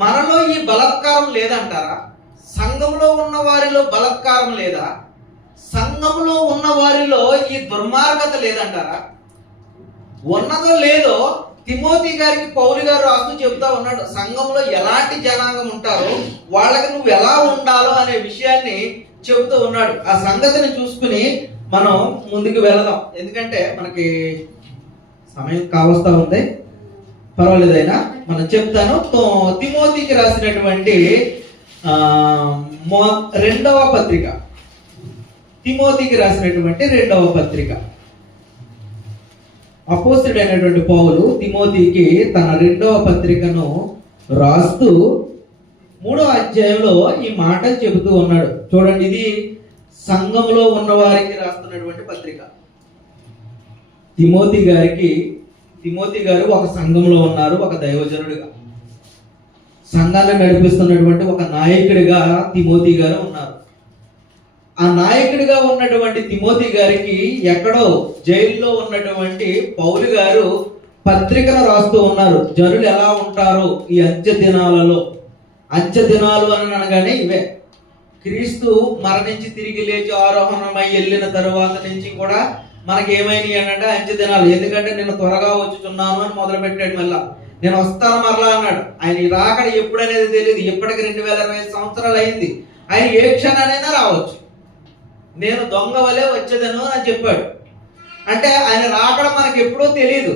మనలో ఈ బలాత్కారం లేదంటారా? సంఘంలో ఉన్న వారిలో బలాత్కారం లేదా? సంఘంలో ఉన్న వారిలో ఈ దుర్మార్గత లేదంటారా? ఉన్నదో లేదో తిమోతి గారికి పౌలు గారు రాస్తూ చెప్తా ఉన్నాడు, సంఘంలో ఎలాంటి జనాంగం ఉంటారో వాళ్ళకి నువ్వు ఎలా ఉండాలో అనే విషయాన్ని చెబుతూ ఉన్నాడు. ఆ సంగతిని చూసుకుని మనం ముందుకు వెళదాం, ఎందుకంటే మనకి సమయం కావస్తా ఉంది. పర్వాలేదైనా మనం చెప్తాను. తిమోతికి రాసినటువంటి రెండవ పత్రిక, తిమోతికి రాసినటువంటి రెండవ పత్రిక, అపోస్తలుడైనటువంటి పౌలు తిమోతికి తన రెండవ పత్రికను రాస్తూ 3వ అధ్యాయంలో ఈ మాటలు చెబుతూ ఉన్నాడు. చూడండి, ఇది సంఘంలో ఉన్న వారికి రాస్తున్నటువంటి పత్రిక. తిమోతి గారు ఒక సంఘంలో ఉన్నారు, ఒక దైవజనుడిగా, సంఘాన్ని నడిపిస్తున్నటువంటి ఒక నాయకుడిగా తిమోతి గారు ఉన్నారు. ఆ నాయకుడిగా ఉన్నటువంటి తిమోతి గారికి ఎక్కడో జైల్లో ఉన్నటువంటి పౌలు గారు పత్రికను రాస్తూ ఉన్నారు. జనులు ఎలా ఉంటారో ఈ అంత్య దినాలలో, అంత్య దినాలు అని అనగానే ఇవే, క్రీస్తు మరణించి తిరిగి లేచి ఆరోహణమై వెళ్ళిన తరువాత నుంచి కూడా మనకి ఏమైనాయి అంటే అంత్య దినాలు. ఎందుకంటే నేను త్వరగా వచ్చుచున్నాను అని మొదలు పెట్టాడు. మళ్ళా నేను వస్తాను మరలా అన్నాడు. ఆయన రాకడ ఎప్పుడనేది తెలియదు. ఇప్పటికి 2020 సంవత్సరాలు అయింది. ఆయన ఏ క్షణానైనా రావచ్చు. నేను దొంగ వలె వచ్చేదను అని చెప్పాడు. అంటే ఆయన రాకడ మనకి ఎప్పుడో తెలియదు.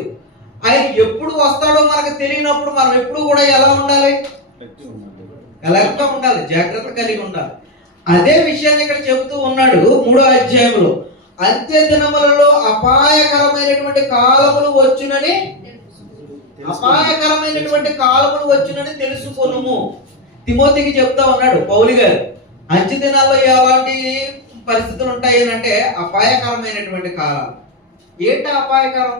ఆయన ఎప్పుడు వస్తాడో మనకు తెలియనప్పుడు మనం ఎప్పుడు కూడా ఎలా ఉండాలి? ఎలాగా ఉండాలి? జాగ్రత్త కలిగి ఉండాలి. అదే విషయాన్ని ఇక్కడ చెబుతూ ఉన్నాడు 3వ అధ్యాయంలో. అంత్య దినములలో అపాయకరమైనటువంటి కాలములు వచ్చునని తెలుసుకొనుము. తిమోతికి చెప్తా ఉన్నాడు పౌలు గారు. అంత్య దినాల్లో ఎలాంటి పరిస్థితులు ఉంటాయి అంటే అపాయకరమైనటువంటి కాలాలు. ఏంటి అపాయకరం?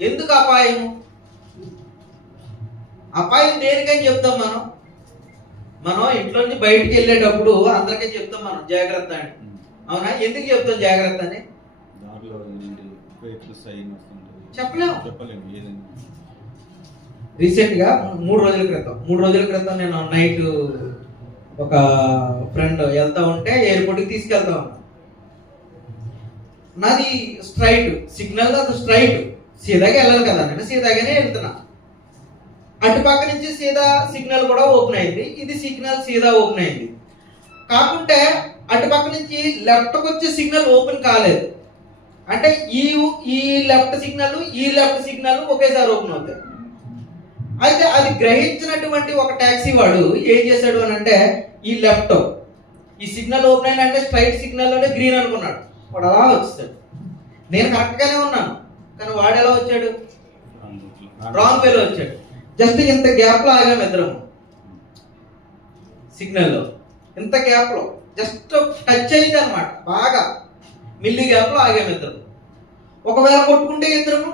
ఎందుకు అపాయము? అపాయం దేనికని చెప్తాం మనం ఇంట్లో నుంచి బయటికి వెళ్ళేటప్పుడు అందరికీ చెప్తాం మనం జాగ్రత్త అని. అవునా? ఎందుకు చెప్తాం జాగ్రత్త అని? చెప్పలేము. రీసెంట్ గా 3 రోజుల క్రితం నేను నైట్ ఒక ఫ్రెండ్ వెళ్తా ఉంటే ఎయిర్పోర్ట్ కి తీసుకెళ్తా ఉన్నా. నాది స్ట్రైట్ సిగ్నల్, అది స్ట్రైట్ సీదాగా వెళ్ళాలి కదా, నేను సీదాగానే వెళ్తున్నా. అటుపక్క నుంచి సీదా సిగ్నల్ కూడా ఓపెన్ అయింది, ఇది సిగ్నల్ సీదా ఓపెన్ అయింది. కాకుంటే అటుపక్క నుంచి లెఫ్ట్ కి వచ్చే సిగ్నల్ ఓపెన్ కాలేదు. అంటే ఈ లెఫ్ట్ సిగ్నల్ ఒకేసారి ఓపెన్ అవుతాయి. అయితే అది గ్రహించినటువంటి ఒక టాక్సీ వాడు ఏం చేశాడు అని అంటే, ఈ లెఫ్ట్ ఈ సిగ్నల్ ఓపెన్ అయిన అంటే స్ట్రైట్ సిగ్నల్ లోనే గ్రీన్ అనుకున్నాడు. వాడు అలా వచ్చేసాడు. నేను కరెక్ట్ గానే ఉన్నాను, కానీ వాడు ఎలా వచ్చాడు? రాంగ్ వేలో వచ్చాడు. జస్ట్ ఇంత గ్యాప్ లో ఆగాము ఇద్దరం. సిగ్నల్ లో ఇంత గ్యాప్ లో జస్ట్ టచ్ అయింది అనమాట. బాగా మిల్లీ గ్యాప్ లో ఆగాము ఇద్దరం. ఒకవేళ కొట్టుకుంటే ఇద్దరము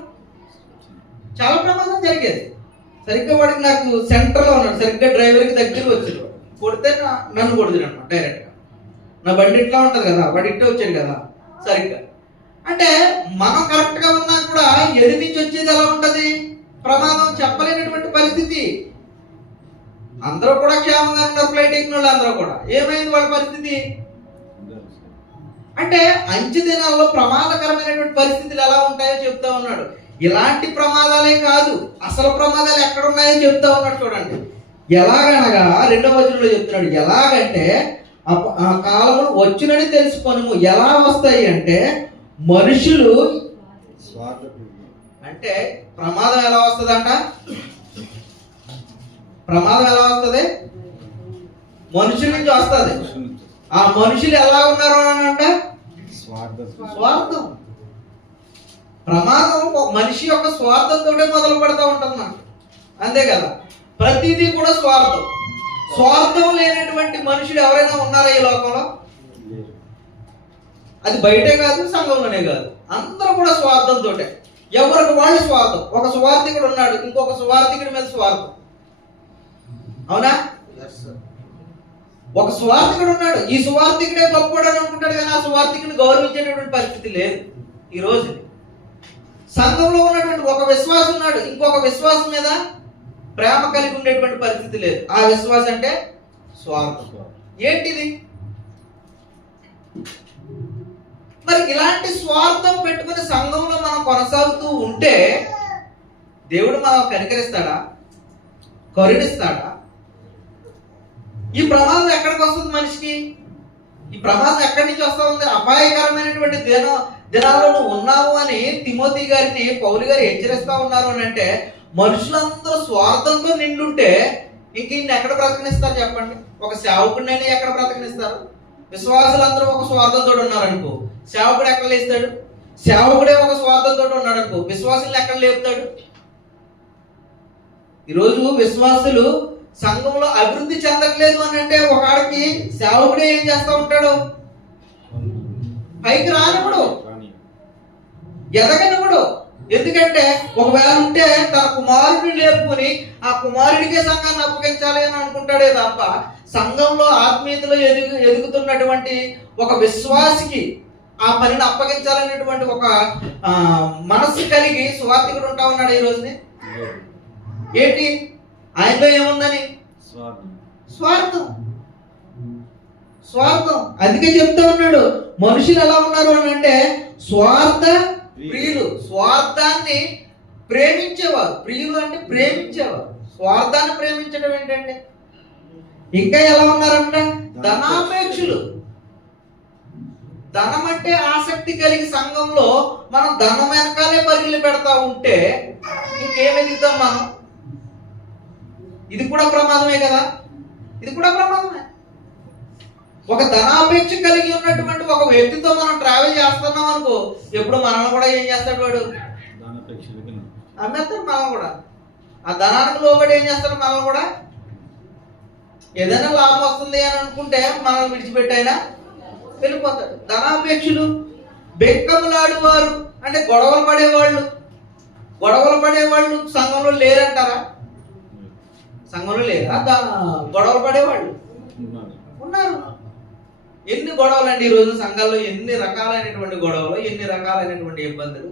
చాలా ప్రమాదం జరిగేది. సరిగ్గా వాడికి నాకు సెంటర్ లో ఉన్నాడు, సరిగ్గా డ్రైవర్ కి దగ్గర వచ్చాడు. కొడితే నన్ను కొడుతున్నాడు అనమాట డైరెక్ట్ గా. నా బండి ఇట్లా ఉంటది కదా, వాడు ఇట్టే వచ్చాడు కదా సరిగ్గా. అంటే మనం కరెక్ట్ గా ఉన్నా కూడా ఎదురు నుంచి వచ్చేది ఎలా ఉంటది? ప్రమాదం చెప్పలేనటువంటి పరిస్థితి. అందరూ కూడా క్షేమంగా ఉన్నారు, ఫ్లైట్ ఎక్కిన వాళ్ళు అందరూ కూడా. ఏమైంది వాళ్ళ పరిస్థితి? అంటే అంచె దినాల్లో ప్రమాదకరమైనటువంటి పరిస్థితులు ఎలా ఉంటాయో చెప్తా ఉన్నాడు. ఇలాంటి ప్రమాదాలే కాదు, అసలు ప్రమాదాలు ఎక్కడ ఉన్నాయో చెప్తా ఉన్నాడు. చూడండి ఎలాగనగా 2వ వచనంలో చెప్తున్నాడు. ఎలాగంటే ఆ కాలములు వచ్చునని తెలుసుకొనుము. ఎలా వస్తాయి అంటే మనుషులు, అంటే ప్రమాదం ఎలా వస్తుందంట? ప్రమాదం ఎలా వస్తుంది? మనుషుల నుంచి వస్తుంది. ఆ మనుషులు ఎలా ఉన్నారు అని అంటే స్వార్థం. ప్రమాదం మనిషి యొక్క స్వార్థంతో మొదలు పెడతా ఉంటుంది మనకు, అంతే కదా. ప్రతిదీ కూడా స్వార్థం. స్వార్థం లేనటువంటి మనుషులు ఎవరైనా ఉన్నారా ఈ లోకంలో? అది బయటే కాదు, సంఘంలోనే కాదు, అందరూ కూడా స్వార్థంతో. ఎవరికి వాళ్ళు స్వార్థం. ఒక సువార్థికుడు ఉన్నాడు, ఇంకొక సువార్థికుడి మీద స్వార్థం. అవునా? ఒక సువార్థికుడు ఉన్నాడు, ఈ సువార్థికుడే గొప్పడు అని అనుకుంటాడు, కానీ ఆ సువార్థికుడిని గౌరవించేటటువంటి పరిస్థితి లేదు ఈ రోజు. సంఘంలో ఉన్నటువంటి ఒక విశ్వాసం ఉన్నాడు, ఇంకొక విశ్వాసం మీద ప్రేమ కలిగి ఉండేటువంటి పరిస్థితి లేదు. ఆ విశ్వాసం అంటే స్వార్థం. ఏంటిది? మరి ఇలాంటి స్వార్థం పెట్టుకుని సంఘంలో మనం కొనసాగుతూ ఉంటే దేవుడు మనం కనికరిస్తాడా? కరుణిస్తాడా? ఈ ప్రమాదం ఎక్కడికి వస్తుంది మనిషికి? ఈ ప్రమాదం ఎక్కడి నుంచి వస్తా ఉంది? అపాయకరమైనటువంటి దినాల్లో నువ్వు ఉన్నావు అని తిమోతి గారిని పౌలు గారు హెచ్చరిస్తా ఉన్నారు అని అంటే మనుషులందరూ స్వార్థంతో నిండుంటే ఇంక ఈయన ఎక్కడ బ్రతకనిస్తారు చెప్పండి? ఒక సేవకుడినైనా ఎక్కడ బ్రతకనిస్తారు? విశ్వాసులందరూ ఒక స్వార్థంతో ఉన్నారనుకో, సేవకుడు ఎక్కడ లేస్తాడు? సేవకుడే ఒక స్వార్థంతో ఉన్నాడు అనుకో, విశ్వాసులను ఎక్కడ లేపుతాడు? ఈరోజు విశ్వాసులు సంఘంలో అభివృద్ధి చెందట్లేదు అని అంటే ఒక ఆడికి సేవకుడే ఏం చేస్తూ ఉంటాడు? పైకి రానివ్వడు, ఎదగనివ్వడు. ఎందుకంటే ఒకవేళ ఉంటే తన కుమారుడిని లేపుకొని ఆ కుమారుడికే సంఘాన్ని అప్పగించాలి అని అనుకుంటాడే తప్ప సంఘంలో ఆత్మీయతలో ఎదుగుతున్నటువంటి ఒక విశ్వాసికి ఆ పనిని అప్పగించాలనేటువంటి ఒక మనస్సు కలిగి సువార్థికుడు ఉంటా ఉన్నాడు ఈ రోజుని. ఏంటి ఆయనలో ఏముందని? స్వార్థం. స్వార్థం. అందుకే చెప్తా ఉన్నాడు, మనుషులు ఎలా ఉన్నారు అని అంటే స్వార్థ ప్రియులు. స్వార్థాన్ని ప్రేమించేవారు. ప్రియులు అంటే ప్రేమించేవారు. స్వార్థాన్ని ప్రేమించడం ఏంటంటే ఇంకా ఎలా ఉన్నారంట? ధనాపేక్షులు. ధనం అంటే ఆసక్తి కలిగి సంఘంలో మనం ధనం వెనకాలే పరుగులు పెడతా ఉంటే ఇంకేం ఎదుగుతాం మనం? ఇది కూడా ప్రమాదమే కదా. ఇది కూడా ప్రమాదమే. ఒక ధనాపేక్ష కలిగి ఉన్నటువంటి ఒక వ్యక్తితో మనం ట్రావెల్ చేస్తున్నాం అనుకో, ఎప్పుడు మనల్ని కూడా ఏం చేస్తాడు వాడు? అమ్మేస్తాడు మనం కూడా. ఆ ధనానికి లోబడి ఏం చేస్తాడు? మనల్ని కూడా ఏదైనా లాభం వస్తుంది అని అనుకుంటే మనల్ని విడిచిపెట్టైనా వెళ్ళిపోతాడు. ధనాపేక్షులు. బెక్కములాడువారు అంటే గొడవలు పడేవాళ్ళు. గొడవలు పడేవాళ్ళు సంఘంలో లేరంటారా? సంఘంలో లేరా? గొడవలు పడేవాళ్ళు ఉన్నారు. ఎన్ని గొడవలు అండి ఈరోజు సంఘాల్లో, ఎన్ని రకాలైనటువంటి గొడవలు, ఎన్ని రకాలైనటువంటి ఇబ్బందులు.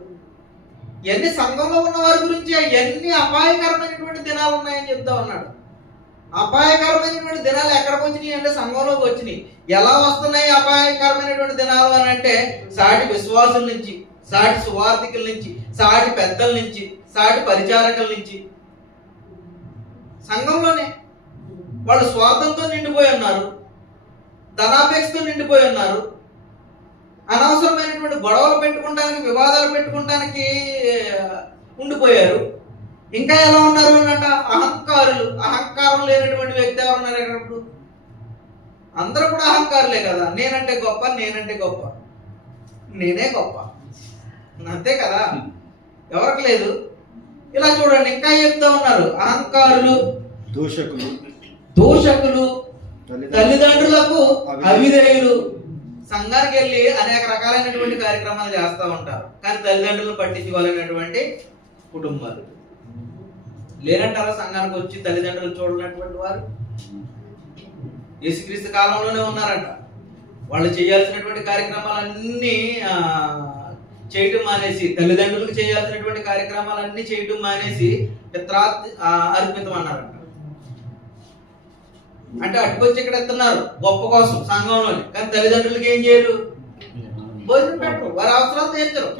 ఎన్ని సంఘంలో ఉన్న వారి గురించి ఎన్ని అపాయకరమైనటువంటి దినాలు ఉన్నాయని చెప్తా ఉన్నాడు. అపాయకరమైనటువంటి దినాలు ఎక్కడికి వచ్చినాయి అంటే సంఘంలోకి వచ్చినాయి. ఎలా వస్తున్నాయి అపాయకరమైనటువంటి దినాలు అని అంటే సాటి విశ్వాసుల నుంచి, సాటి సువార్థికుల నుంచి, సాటి పెద్దల నుంచి, సాటి పరిచారకుల నుంచి. సంఘంలోనే వాళ్ళు స్వార్థంతో నిండిపోయి ఉన్నారు, ధనాపేక్షతో నిండిపోయి ఉన్నారు. అనవసరమైనటువంటి గొడవలు పెట్టుకోవడానికి, వివాదాలు పెట్టుకోవడానికి ఉండిపోయారు. ఇంకా ఎలా ఉన్నారు అన్నట? అహంకారులు. అహంకారం లేనటువంటి వ్యక్తి ఎవరు ఉన్నారు ఎక్కడప్పుడు? అందరూ కూడా అహంకారులే కదా. నేనంటే గొప్ప, నేనంటే గొప్ప, నేనే గొప్ప, అంతే కదా. ఎవరికి లేదు. ఇలా చూడండి, ఇంకా చెప్తా ఉన్నారు. అహంకారులు, దూషకులు, తల్లిదండ్రులకు అవిధేయులు. సంఘానికి వెళ్ళి అనేక రకాలైనటువంటి కార్యక్రమాలు చేస్తూ ఉంటారు, కానీ తల్లిదండ్రులను పట్టించుకోవాలనేటువంటి కుటుంబాలు లేనంటారా? సంఘానికి వచ్చి తల్లిదండ్రులు చూడనటువంటి వారు యేసుక్రీస్తు కాలంలోనే ఉన్నారంట. వాళ్ళు చేయాల్సినటువంటి కార్యక్రమాలన్నీ చేయటం మానేసి, తల్లిదండ్రులకు చేయాల్సినటువంటి కార్యక్రమాలన్నీ చేయటం మానేసి అర్పితం అన్నారంట. అంటే అటుకొచ్చి ఇక్కడ ఎత్తున్నారు గొప్ప కోసం సంఘంలోని, కానీ తల్లిదండ్రులకి ఏం చేయరు? భోజనం పెట్టరు, వారి అవసరాలు తీర్చరు.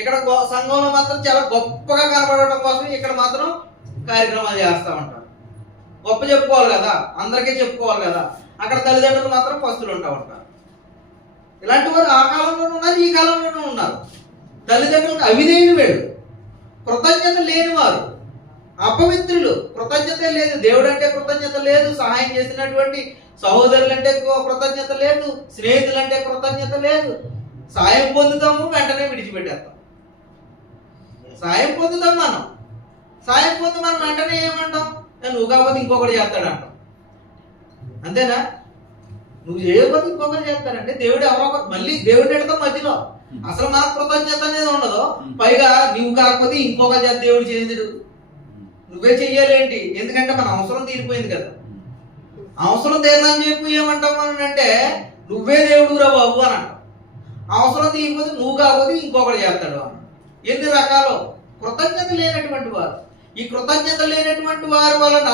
ఇక్కడ సంఘంలో మాత్రం చాలా గొప్పగా కనపడటం కోసం ఇక్కడ మాత్రం కార్యక్రమాలు చేస్తూ ఉంటారు. గొప్ప చెప్పుకోవాలి కదా, అందరికీ చెప్పుకోవాలి కదా. అక్కడ తల్లిదండ్రులు మాత్రం పస్తులు ఉంటా ఉంటారు. ఇలాంటి వారు ఆ కాలంలోనూ ఉన్నారు, ఈ కాలంలోనూ ఉన్నారు. తల్లిదండ్రులకు అవిధేయులు వేడు, కృతజ్ఞత లేని వారు, అపవిత్రులు. కృతజ్ఞత లేదు, దేవుడు అంటే కృతజ్ఞత లేదు, సహాయం చేసినటువంటి సహోదరులు అంటే కృతజ్ఞత లేదు, స్నేహితులు అంటే కృతజ్ఞత లేదు. సాయం పొందుతాము, వెంటనే విడిచిపెట్టేస్తాం. సాయం పొందుతాం మనం, సాయం పొంది మనం వెంటనే ఏమంటాం? నువ్వు కాకపోతే ఇంకొకటి చేస్తాడంటాం. అంతేనా? నువ్వు చేయకపోతే ఇంకొకటి చేస్తాడంటే దేవుడు ఎవరో మళ్ళీ దేవుడిని పెడతాం మధ్యలో. అసలు మన కృతజ్ఞత అనేది ఉండదు. పైగా నువ్వు కాకపోతే ఇంకొకటి చేత దేవుడు చేయదు, నువ్వే చెయ్యాలేంటి? ఎందుకంటే మన అవసరం తీరిపోయింది కదా. అవసరం తీరని చెప్పి ఏమంటాం మనం అంటే నువ్వే దేవుడు రా బాబు అని అంటాం. అవసరం తీరిపోతే నువ్వు కాకపోతే ఇంకొకటి చేస్తాడు అని. ఎన్ని రకాలు కృతజ్ఞత లేనటువంటి వారు. ఈ కృతజ్ఞత లేనటువంటి వారి వలన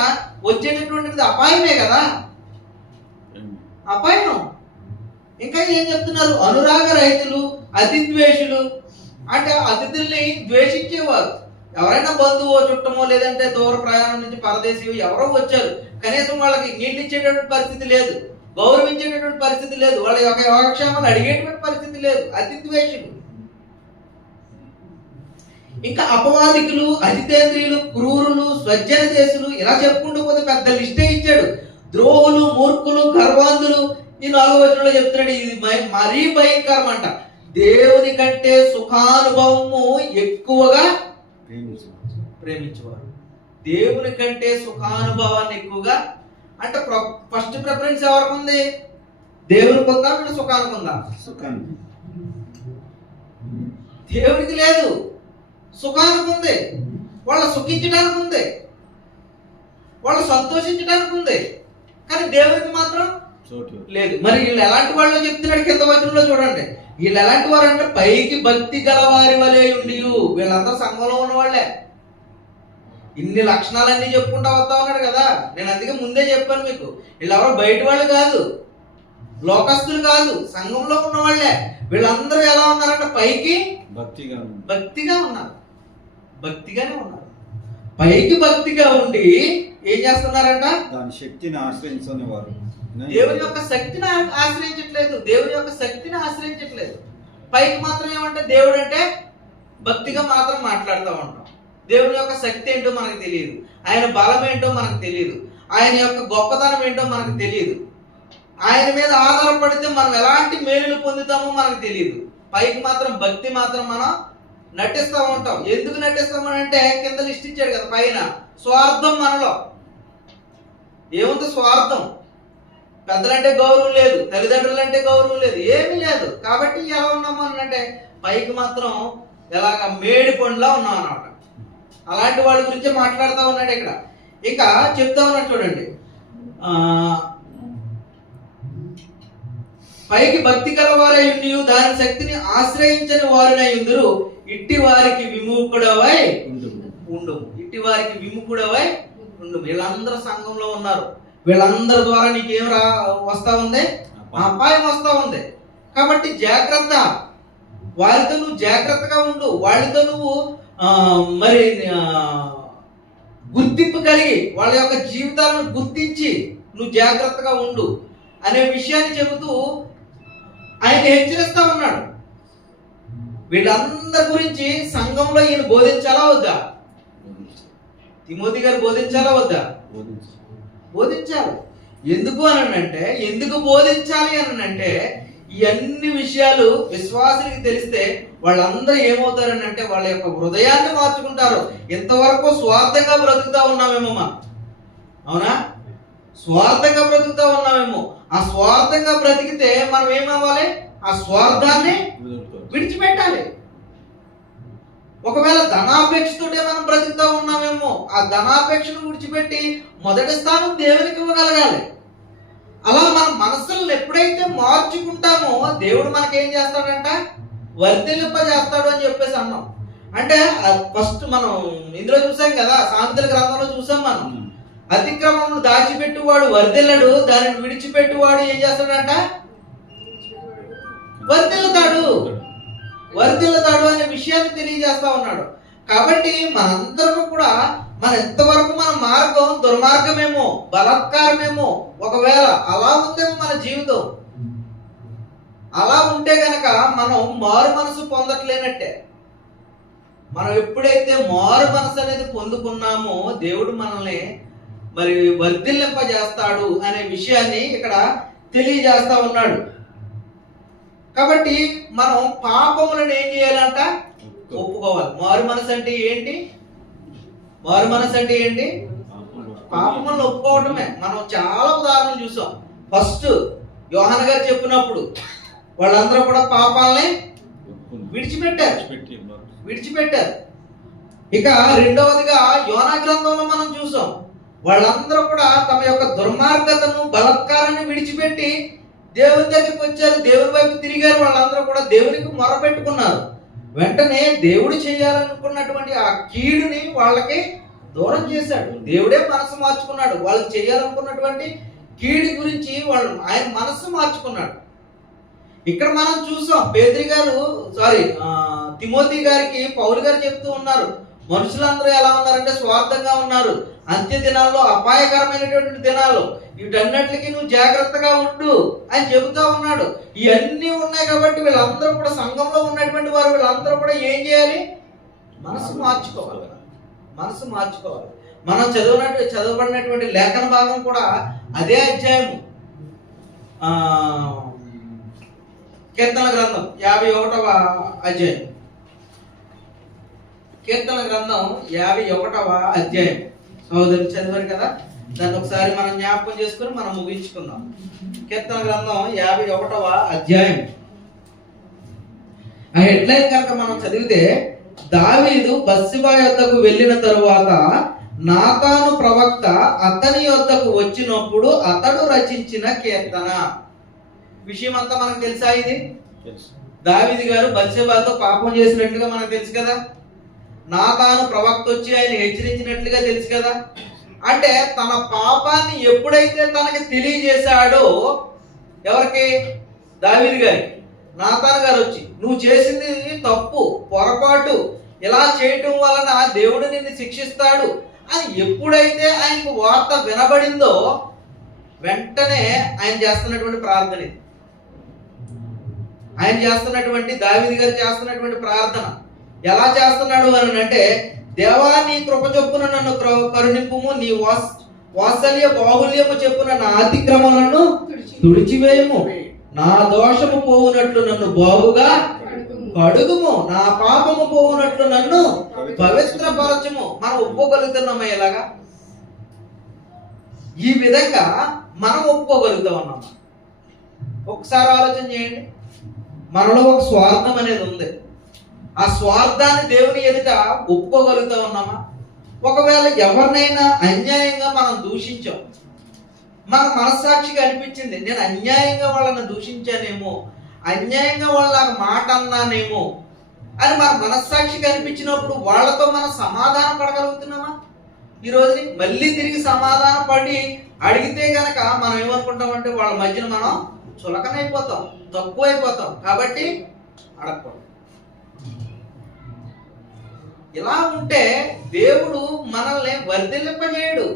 వచ్చేటటువంటిది అపాయమే కదా, అపాయం. ఇంకా ఏం చెప్తున్నారు? అనురాగ రహితులు, అతిద్వేషులు. అంటే అతిథుల్ని ద్వేషించేవారు. ఎవరైనా బంధువు, చుట్టమో, లేదంటే దూర ప్రయాణం నుంచి పరదేశీ ఎవరో వచ్చారు, కనీసం వాళ్ళకి నీళ్ళు ఇచ్చేటటువంటి పరిస్థితి లేదు, గౌరవించేటటువంటి పరిస్థితి లేదు, వాళ్ళ యొక్క యోగక్షేమాలు అడిగేటువంటి పరిస్థితి లేదు. అతిద్వేషులు. ఇంకా అపవాదికులు, అజితేంద్రియులు, క్రూరులు, స్వజ్జన దేశులు, ఇలా చెప్పుకుంటూ పోతే పెద్ద లిస్టే ఇచ్చాడు. ద్రోహులు, మూర్ఖులు, గర్వాంధులు. ఈ 4వ వచనంలో చెప్తున్నాడు, ఇది మరీ భయంకరం అంట. దేవుని కంటే సుఖానుభవము ఎక్కువగా ప్రేమించేవారు. దేవుని కంటే సుఖానుభవాన్ని ఎక్కువగా అంటే ఫస్ట్ ప్రిఫరెన్స్ ఎవరికి ఉంది? దేవునికి ఉందా, వీళ్ళు సుఖానికి ఉందా? దేవునికి లేదు, సుఖానికి ఉంది. వాళ్ళు సుఖించడానికి ఉంది, వాళ్ళు సంతోషించడానికి ఉంది. కానీ దేవునికి మాత్రం లేదు. మరి వీళ్ళు ఎలాంటి వాళ్ళు చెప్తున్నాడు కింద వచనంలో చూడండి. వీళ్ళు ఎలాంటి వారు అంటే పైకి భక్తి గల వారి వలె ఉండి. వీళ్ళందరూ సంఘంలో ఉన్న వాళ్ళే. ఇన్ని లక్షణాలన్నీ చెప్పుకుంటా వస్తా ఉన్నాడు కదా. నేను అందుకే ముందే చెప్పాను మీకు, వీళ్ళు ఎవరో బయట వాళ్ళు కాదు, లోకస్తులు కాదు, సంఘంలో ఉన్న వాళ్ళే. వీళ్ళందరూ ఎలా ఉన్నారంటే పైకి భక్తిగా ఉన్నారు, భక్తిగానే ఉన్నారు. పైకి భక్తిగా ఉండి ఏం చేస్తున్నారంట? దాని శక్తిని ఆశ్రయించని వారు దేవుని యొక్క శక్తిని ఆశ్రయించట్లేదు, దేవుని యొక్క శక్తిని ఆశ్రయించట్లేదు. పైకి మాత్రం ఏమంటే దేవుడు అంటే భక్తిగా మాత్రం మాట్లాడుతూ ఉంటాం. దేవుని యొక్క శక్తి ఏంటో మనకు తెలియదు, ఆయన బలం ఏంటో మనకు తెలియదు, ఆయన యొక్క గొప్పతనం ఏంటో మనకు తెలియదు. ఆయన మీద ఆధారపడితే మనం ఎలాంటి మేలులు పొందుతామో మనకు తెలియదు. పైకి మాత్రం భక్తి మాత్రం మనం నటిస్తూ ఉంటాం. ఎందుకు నటిస్తామనంటే కింద లిస్ట్ ఇచ్చాడు కదా పైన, స్వార్థం మనలో ఏముంది? స్వార్థం. పెద్దలంటే గౌరవం లేదు, తల్లిదండ్రులు అంటే గౌరవం లేదు, ఏమీ లేదు. కాబట్టి ఎలా ఉన్నాము అంటే పైకి మాత్రం ఎలాగ మేడి పండులా ఉన్నాం అన్నమాట. అలాంటి వాళ్ళ గురించి మాట్లాడుతూ ఉన్నాడు ఇక్కడ. ఇక చెప్తా ఉన్నాడు చూడండి, పైకి భక్తి కలవారై ఉండి దాని శక్తిని ఆశ్రయించని వారినై ఉందరు, ఇట్టి వారికి విముఖుడవై ఉండు. ఇట్టి వారికి విముఖుడవై ఉండు. వీళ్ళందరూ సంఘంలో ఉన్నారు. వీళ్ళందరి ద్వారా నీకేం వస్తా ఉంది? అపాయం వస్తా ఉంది. కాబట్టి జాగ్రత్త, వారితో నువ్వు జాగ్రత్తగా ఉండు. వాళ్ళతో నువ్వు మరి గుర్తింపు కలిగి వాళ్ళ యొక్క జీవితాలను గుర్తించి నువ్వు జాగ్రత్తగా ఉండు అనే విషయాన్ని చెబుతూ ఆయన హెచ్చరిస్తా ఉన్నాడు. వీళ్ళందరి గురించి సంఘంలో ఈయన బోధించాలా వద్దా? తిమోతి గారు బోధించాలా వద్దా? బోధించాలి. ఎందుకు అనంటే, ఎందుకు బోధించాలి అనంటే, ఈ అన్ని విషయాలు విశ్వాసులకి తెలిస్తే వాళ్ళందరూ ఏమవుతారనంటే వాళ్ళ యొక్క హృదయాన్ని మార్చుకుంటారు. ఇంతవరకు స్వార్థంగా బ్రతుకుతా ఉన్నామేమో మనం, అవునా? స్వార్థంగా బ్రతుకుతా ఉన్నామేమో. ఆ స్వార్థంగా బ్రతికితే మనం ఏమవ్వాలి? ఆ స్వార్థాన్ని విడిచిపెట్టాలి. ఒకవేళ ధనాపేక్షతోటే మనం బ్రతుకుతా ఉన్నామేమో, ఆ ధనాపేక్షను విడిచిపెట్టి మొదటి స్థానం దేవునికి ఇవ్వగలగాలి. అలా మన మనసులను ఎప్పుడైతే మార్చుకుంటామో దేవుడు మనకేం చేస్తాడంట? వర్ధిల్లింపజేస్తాడు అని చెప్పేసి అన్నాం. అంటే ఫస్ట్ మనం ఇందులో చూసాం కదా, సామెతల గ్రంథంలో చూసాం మనం, అతిక్రమమును దాచిపెట్టువాడు వర్ధిల్లడు, దానిని విడిచిపెట్టువాడు ఏం చేస్తాడంట? వర్ధిల్లుతాడు అనే విషయాన్ని తెలియజేస్తా ఉన్నాడు. కాబట్టి మనందరము కూడా ఎంతవరకు మన మార్గం దుర్మార్గమేమో, బలాత్కారమేమో, ఒకవేళ అలా ఉందేమో మన జీవితం, అలా ఉంటే గనక మనం మారు మనసు పొందట్లేనట్టే. మనం ఎప్పుడైతే మారు మనసు అనేది పొందుకున్నామో దేవుడు మనల్ని మరి వర్ధిల్లింపజేస్తాడు అనే విషయాన్ని ఇక్కడ తెలియజేస్తా ఉన్నాడు. కాబట్టి మనం పాపములను ఏం చేయాలంట? ఒప్పుకోవాలి. మారు మనసు అంటే ఏంటి? మారు మనసు అంటే ఏంటి? పాపములను ఒప్పుకోవటమే. మనం చాలా ఉదాహరణలు చూసాం. ఫస్ట్ యోహాను గారు చెప్పినప్పుడు వాళ్ళందరూ కూడా పాపాలని విడిచిపెట్టారు. ఇక రెండవదిగా యోనా గ్రంథంలో మనం చూసాం, వాళ్ళందరూ కూడా తమ యొక్క దుర్మార్గతను, బలాత్కారాన్ని విడిచిపెట్టి దేవుని దగ్గరికి వచ్చారు, దేవుని వైపు తిరిగారు. వాళ్ళందరూ కూడా దేవునికి మొరపెట్టుకున్నారు. వెంటనే దేవుడు చేయాలనుకున్నటువంటి ఆ కీడుని వాళ్ళకి దూరం చేశాడు. దేవుడే మనసు మార్చుకున్నాడు. వాళ్ళు చేయాలనుకున్నటువంటి కీడు గురించి ఆయన మనసు మార్చుకున్నాడు. ఇక్కడ మనం చూసాం, తిమోతి గారికి పౌలు గారు చెప్తూ ఉన్నారు, మనుషులందరూ ఎలా ఉన్నారంటే స్వార్థంగా ఉన్నారు. అంత్య దినాల్లో, అపాయకరమైనటువంటి దినాల్లో వీటన్నిటికీ నువ్వు జాగ్రత్తగా ఉండు అని చెబుతా ఉన్నాడు. ఇవన్నీ ఉన్నాయి కాబట్టి వీళ్ళందరూ కూడా సంఘంలో ఉన్నటువంటి వారు వీళ్ళందరూ కూడా ఏం చేయాలి? మనసు మార్చుకోవాలి. మనసు మార్చుకోవాలి. మనం చదవబడినటువంటి లేఖన భాగం కూడా అదే అధ్యాయము. కీర్తన గ్రంథం 51వ అధ్యాయం. కీర్తన గ్రంథం 51వ అధ్యాయం. సహోదరులు చదివారు కదా, దాన్ని ఒకసారి మనం జ్ఞాపకం చేసుకుని మనం ముగించుకుందాం. కీర్తన గ్రంథం 51వ అధ్యాయం. ఆ హెడ్లైన్ కనుక మనం చదివితే, దావీదు బత్షెబా యొద్దకు వెళ్ళిన తరువాత నాతాను ప్రవక్త అతని యొద్దకు వచ్చినప్పుడు అతడు రచించిన కీర్తన. విషయం అంతా మనకు తెలుసా? ఇది దావీదు గారు బత్షెబాతో పాపం చేసినట్లుగా మనకు తెలుసు కదా. నాతాను ప్రవక్త వచ్చి ఆయన హెచ్చరించినట్లుగా తెలుసు కదా. అంటే తన పాపాన్ని ఎప్పుడైతే తనకి తెలియజేశాడో, ఎవరికి? దావీదు గారికి. నాతాను గారు వచ్చి, నువ్వు చేసింది తప్పు, పొరపాటు, ఇలా చేయటం వలన దేవుడు నిన్ను శిక్షిస్తాడు అని ఎప్పుడైతే ఆయనకు వార్త వినబడిందో, వెంటనే ఆయన చేస్తున్నటువంటి ప్రార్థన ఇది. ఆయన చేస్తున్నటువంటి, దావీదు గారు చేస్తున్నటువంటి ప్రార్థన ఎలా చేస్తున్నాడు అని అంటే, దేవా నీ కృప చొప్పున నన్ను కరుణింపుము, నీ వాత్సల్య బాహుల్యము చెప్పున నా అతిక్రమలను తుడిచివేయము, నా దోషము పోవునట్లు నన్ను బాగుగా కడుగుము, నా పాపము పోవునట్లు నన్ను పవిత్రపరచుము. మనం ఒప్పుకోగలుగుతున్నామా? ఇలాగా ఈ విధంగా మనం ఒప్పుకోగలుగుతా ఉన్నామా? ఒకసారి ఆలోచన చేయండి. మనలో ఒక స్వార్థం అనేది ఉంది. ఆ స్వార్థాన్ని దేవుని ఎదుట ఒప్పుకోగలుగుతా ఉన్నామా? ఒకవేళ ఎవరినైనా అన్యాయంగా మనం దూషించాం, మన మనస్సాక్షిగా అనిపించింది, నేను అన్యాయంగా వాళ్ళని దూషించానేమో, అన్యాయంగా వాళ్ళ మాట అన్నానేమో అని మన మనస్సాక్షిగా అనిపించినప్పుడు వాళ్ళతో మనం సమాధానం పడగలుగుతున్నామా? ఈ రోజుని మళ్ళీ తిరిగి సమాధానం పడి అడిగితే గనక మనం ఏమనుకుంటామంటే, వాళ్ళ మధ్యన మనం చులకనైపోతాం, తక్కువ అయిపోతాం, కాబట్టి అడగకూడదు. ఇలా ఉంటే దేవుడు మనల్ని వర్ధిల్లింపజేయడు.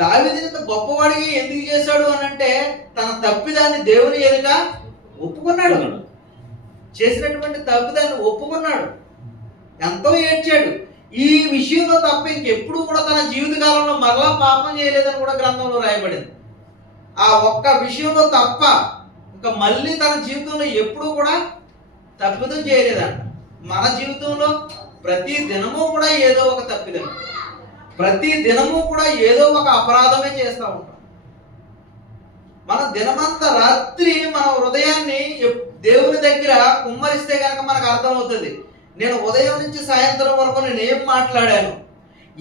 దావీదుని ఇంత గొప్పవాడిగా ఎందుకు చేశాడు అని అంటే, తన తప్పిదాన్ని దేవుని ఎదుట ఒప్పుకున్నాడు. చేసినటువంటి తప్పిదాన్ని ఒప్పుకున్నాడు, ఎంతో ఏడ్చాడు. ఈ విషయంలో తప్ప ఇంకెప్పుడు కూడా తన జీవితకాలంలో మరలా పాపం చేయలేదని కూడా గ్రంథంలో రాయబడింది. ఆ ఒక్క విషయంలో తప్ప ఇంకా మళ్ళీ తన జీవితంలో ఎప్పుడు కూడా తప్పిదం చేయలేదంట. మన జీవితంలో ప్రతి దినము కూడా ఏదో ఒక తప్పిదం, ప్రతి దినము కూడా ఏదో ఒక అపరాధమే చేస్తూ ఉంటాం. మన దినమంతా రాత్రి మన హృదయాన్ని దేవుని దగ్గర కుమ్మరిస్తే కనుక మనకు అర్థమవుతుంది, నేను ఉదయం నుంచి సాయంత్రం వరకు నేను ఏం మాట్లాడాను,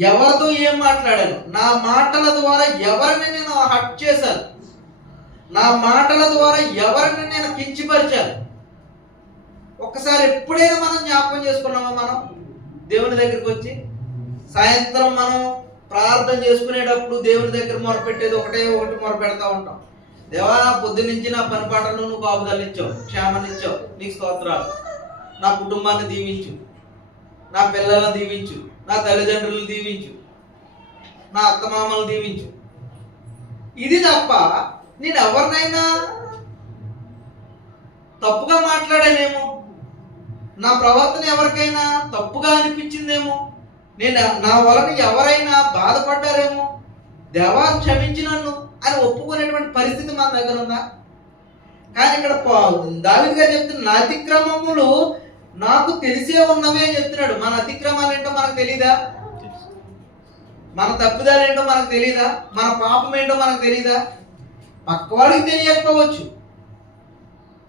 ఎవరితో ఏం మాట్లాడాను, నా మాటల ద్వారా ఎవరిని నేను హర్ట్ చేశాను, నా మాటల ద్వారా ఎవరిని నేను కించపరిచాను. ఒక్కసారి ఎప్పుడైనా మనం జ్ఞాపకం చేసుకున్నామా? మనం దేవుని దగ్గరికి వచ్చి సాయంత్రం మనం ప్రార్థన చేసుకునేటప్పుడు దేవుని దగ్గర మొరపెట్టేది ఒకటి మొరపెడతా ఉంటాం. దేవా, పొద్దు నుంచి నా పని పాటలను నువ్వు కాపుదలిచ్చావు, క్షేమనిచ్చావు, నీకు స్తోత్రాలు. నా కుటుంబాన్ని దీవించు, నా పిల్లలను దీవించు, నా తల్లిదండ్రులను దీవించు, నా అత్తమామలను దీవించు. ఇది తప్ప నేను ఎవరినైనా తప్పుగా మాట్లాడానేమో, నా ప్రవర్తన ఎవరికైనా తప్పుగా అనిపించిందేమో, నేను నా వలన ఎవరైనా బాధపడ్డారేమో, దేవా క్షమించి నన్ను అని ఒప్పుకునేటువంటి పరిస్థితి మన దగ్గర ఉందా? కానీ ఇక్కడ దావీదు గారు చెప్తున్న, నా అతిక్రమములు నాకు తెలిసే ఉన్నవే అని చెప్తున్నాడు. మన అతిక్రమాలు ఏంటో మనకు తెలీదా? మన తప్పిదాలు ఏంటో మనకు తెలీదా? మన పాపం ఏంటో మనకు తెలీదా? పక్కవాడికి తెలియకపోవచ్చు,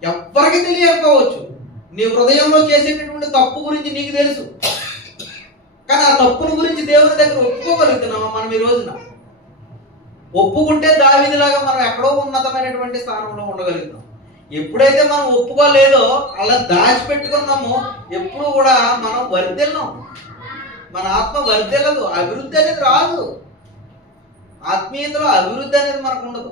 ఎవ్వరికి తెలియకపోవచ్చు. నీ హృదయంలో చేసేటటువంటి తప్పు గురించి నీకు తెలుసు, కానీ ఆ తప్పుల గురించి దేవుని దగ్గర ఒప్పుకోగలుగుతున్నామా మనం ఈ రోజున? ఒప్పుకుంటే దావీదులాగా మనం ఎక్కడో ఉన్నతమైనటువంటి స్థానంలో ఉండగలుగుతాం. ఎప్పుడైతే మనం ఒప్పుకోలేదో, అలా దాచిపెట్టుకున్నామో, ఎప్పుడు కూడా మనం వర్ధిల్లం, మన ఆత్మ వర్ధిల్లదు, అభివృద్ధి అనేది రాదు. ఆత్మీయతలో అభివృద్ధి అనేది మనకు ఉండదు.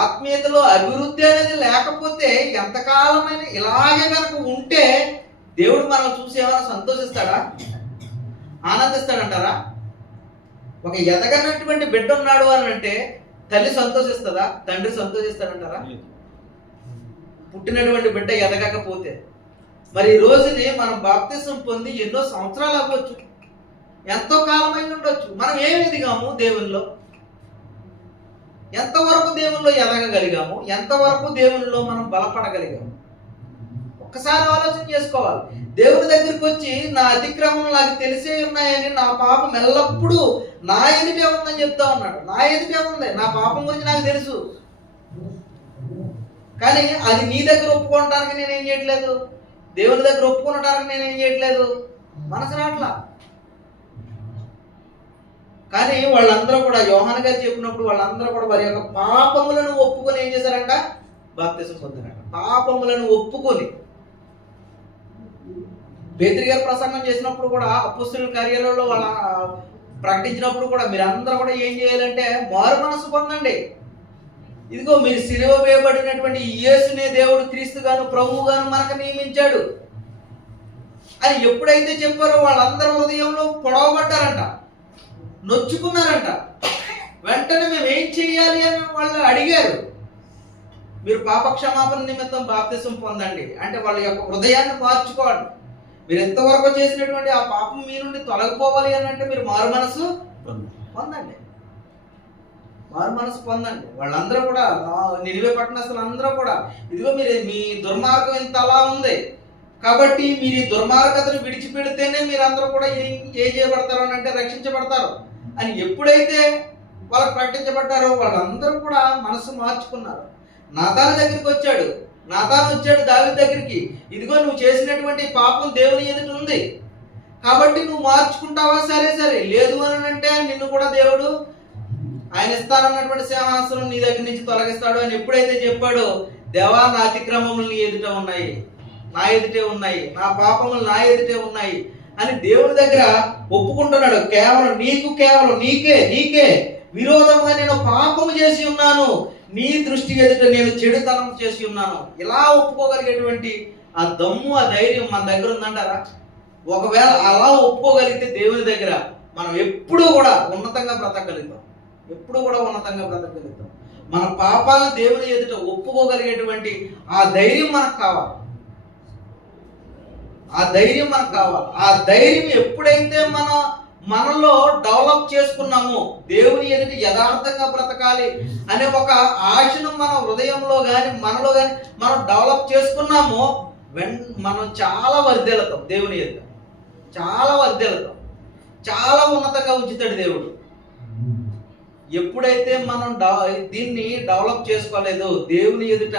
ఆత్మీయతలో అభివృద్ధి అనేది లేకపోతే ఎంతకాలమైన ఇలాగే కనుక ఉంటే దేవుడు మనం చూసి ఏమైనా సంతోషిస్తాడా? ఆనందిస్తాడంటారా? ఒక ఎదగనటువంటి బిడ్డ ఉన్నాడు అని అంటే తల్లి సంతోషిస్తుందా? తండ్రి సంతోషిస్తాడంటారా? పుట్టినటువంటి బిడ్డ ఎదగకపోతే మరి ఈ రోజుని మనం బాప్తిసం పొంది ఎన్నో సంవత్సరాలు అవ్వచ్చు, ఎంతో కాలమై ఉండొచ్చు. మనం ఏమి ఎదిగాము దేవుల్లో, ఎంతవరకు దేవుల్లో ఎదగగలిగాము, ఎంతవరకు దేవుల్లో మనం బలపడగలిగాము? ఒక్కసారి ఆలోచన చేసుకోవాలి. దేవుని దగ్గరికి వచ్చి నా అతిక్రమం నాకు తెలిసే ఉన్నాయని, నా పాపం ఎల్లప్పుడూ నా ఎదుటే ఉందని చెప్తా ఉన్నాడు. నా ఎదుటే ఉంది, నా పాపం గురించి నాకు తెలుసు, కానీ అది నీ దగ్గర ఒప్పుకోవటానికి నేనేం చేయట్లేదు, దేవుని దగ్గర ఒప్పుకోవటానికి నేనేం చేయట్లేదు, మనసు రాట్లా. కానీ వాళ్ళందరూ కూడా యోహాను గారు చెప్పినప్పుడు వాళ్ళందరూ కూడా వారి యొక్క పాపములను ఒప్పుకొని ఏం చేశారంట? బాప్తిసం పొందారంట. పాపములను ఒప్పుకొని. పేతురు గారు ప్రసంగం చేసినప్పుడు కూడా, అపోస్తలుల కార్యాలయంలో వాళ్ళ ప్రకటించినప్పుడు కూడా మీరందరూ కూడా ఏం చేయాలంటే మారు మనసు పొందండి. ఇదిగో మీరు సిలువ వేయబడినటువంటి యేసునే దేవుడు క్రీస్తుగాను ప్రభువుగాను మనకు నియమించాడు అని ఎప్పుడైతే చెప్పారో వాళ్ళందరూ హృదయంలో పొడవబడ్డారంట, నొచ్చుకున్నారంట. వెంటనే మేము ఏం చెయ్యాలి అని వాళ్ళు అడిగారు. మీరు పాపక్షమాపణ నిమిత్తం బాప్తిసం పొందండి అంటే వాళ్ళ యొక్క హృదయాన్ని మార్చుకోండి. మీరు ఎంతవరకు చేసినటువంటి ఆ పాపం మీ నుండి తొలగిపోవాలి అని అంటే మీరు మారు మనసు పొందండి, మారు మనసు పొందండి. వాళ్ళందరూ కూడా నినివే పట్టణస్తులు అందరూ కూడా ఇదిగో మీరు మీ దుర్మార్గం ఇంత అలా ఉంది కాబట్టి మీరు ఈ దుర్మార్గతను విడిచిపెడితేనే మీరందరూ కూడా ఏం చేయబడతారు అని అంటే రక్షించబడతారు అని ఎప్పుడైతే వాళ్ళకి ప్రకటించబడ్డారో వాళ్ళందరూ కూడా మనసు మార్చుకున్నారు. నాతాను దగ్గరికి వచ్చాడు, నాతాను వచ్చాడు దావీదు దగ్గరికి, ఇదిగో నువ్వు చేసినటువంటి పాపం దేవుని ఎదుట ఉంది కాబట్టి నువ్వు మార్చుకుంటావా? సరే సరే, లేదు అని అంటే నిన్ను కూడా దేవుడు ఆయన ఇస్తానన్నటువంటి సింహాసనం నీ దగ్గర నుంచి తొలగిస్తాడు అని ఎప్పుడైతే చెప్పాడో, దేవా నా అతిక్రమములు నీ ఎదుట ఉన్నాయి, నా ఎదుటే ఉన్నాయి, నా పాపములు నా ఎదుటే ఉన్నాయి అని దేవుని దగ్గర ఒప్పుకుంటున్నాడు. కేవలం నీకే విరోధంగా నేను పాపము చేసి ఉన్నాను, నీ దృష్టి ఎదుట నేను చెడుతనం చేసి ఉన్నాను. ఇలా ఒప్పుకోగలిగేటువంటి ఆ దమ్ము, ఆ ధైర్యం మన దగ్గర ఉందంటారా? ఒకవేళ అలా ఒప్పుకోగలిగితే దేవుని దగ్గర మనం ఎప్పుడూ కూడా ఉన్నతంగా బ్రతకగలుగుతాం, ఎప్పుడు కూడా ఉన్నతంగా బ్రతకగలుగుతాం. మన పాపాలను దేవుని ఎదుట ఒప్పుకోగలిగేటువంటి ఆ ధైర్యం మనకు కావాలి, ఆ ధైర్యం మనకు కావాలి. ఆ ధైర్యం ఎప్పుడైతే మనలో డెవలప్ చేసుకున్నామో, దేవుని ఎదుట యథార్థంగా బ్రతకాలి అనే ఒక ఆశను మన హృదయంలో కానీ మనలో కానీ మనం డెవలప్ చేసుకున్నామో మనం చాలా వర్ధిల్లుతాం, దేవుని ఎదుట చాలా వర్ధిల్లుతాం, చాలా ఉన్నతంగా ఉంచుతాడు దేవుడు. ఎప్పుడైతే మనం దీన్ని డెవలప్ చేసుకోలేదు, దేవుని ఎదుట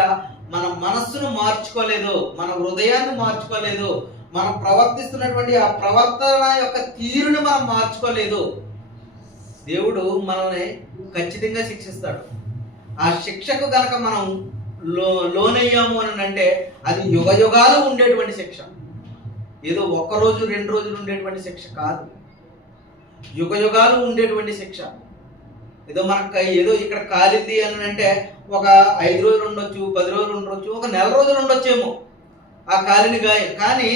మన మనస్సును మార్చుకోలేదు, మన హృదయాన్ని మార్చుకోలేదు, మనం ప్రవర్తిస్తున్నటువంటి ఆ ప్రవర్తన యొక్క తీరుని మనం మార్చుకోలేదు, దేవుడు మనల్ని ఖచ్చితంగా శిక్షిస్తాడు. ఆ శిక్షకు గనక మనం లోనయ్యాము అని అంటే అది యుగాలు ఉండేటువంటి శిక్ష, ఏదో ఒక్కరోజు 2 రోజులు ఉండేటువంటి శిక్ష కాదు, యుగాలు ఉండేటువంటి శిక్ష. ఏదో మనకు ఏదో ఇక్కడ కాలింది అని అంటే ఒక 5 రోజులు ఉండొచ్చు, 10 రోజులు ఉండొచ్చు, ఒక నెల రోజులు ఉండొచ్చేమో ఆ కాలిన గాయం. కానీ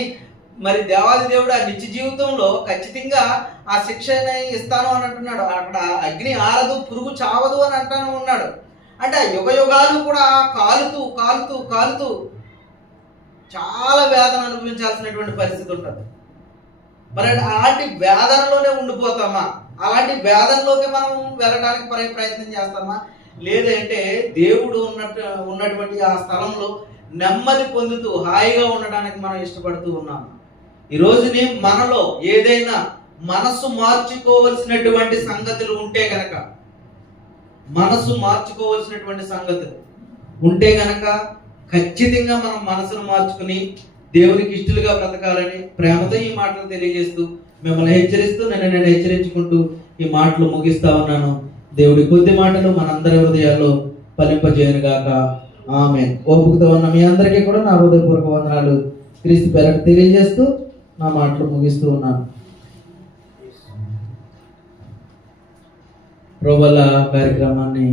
మరి దేవాది దేవుడు ఆ నిత్య జీవితంలో ఖచ్చితంగా ఆ శిక్షని ఇస్తాను అని అంటున్నాడు. అక్కడ అగ్ని ఆరదు, పురుగు చావదు అని అంటాను ఉన్నాడు. అంటే యుగాలు కూడా కాలుతూ కాలుతూ కాలుతూ చాలా వేదన అనుభవించాల్సినటువంటి పరిస్థితి ఉంటుంది. మరి అలాంటి వేదనలోనే ఉండిపోతామా? అలాంటి వేదనలోకి మనం వెళ్ళడానికి ప్రయత్నం చేస్తామా? లేదంటే దేవుడు ఉన్నటువంటి ఆ స్థలంలో నెమ్మది పొందుతూ హాయిగా ఉండడానికి మనం ఇష్టపడుతూ ఉన్నాము. ఈ రోజుని మనలో ఏదైనా మనసు మార్చుకోవలసినటువంటి సంగతులు ఉంటే గనక, మనసు మార్చుకోవలసినటువంటి సంగతులు ఉంటే గనక ఖచ్చితంగా మనం మనసును మార్చుకుని దేవునికి ఇష్టలుగా బ్రతకాలని ప్రేమతో ఈ మాటలు తెలియజేస్తూ మిమ్మల్ని హెచ్చరిస్తూ నేను హెచ్చరించుకుంటూ ఈ మాటలు ముగిస్తా ఉన్నాను. దేవుడి కొద్ది మాటలు మనందరి హృదయాల్లో ఫలింపజేయను గాక. ఆమేన్. ఓపికతో ఉన్న మీ అందరికీ కూడా నా హృదయపూర్వక వందనాలు క్రీస్తు పేరట తెలియజేస్తూ నా మాటలు ముగిస్తూ ఉన్నాను. ప్రభువుల కార్యక్రమాన్ని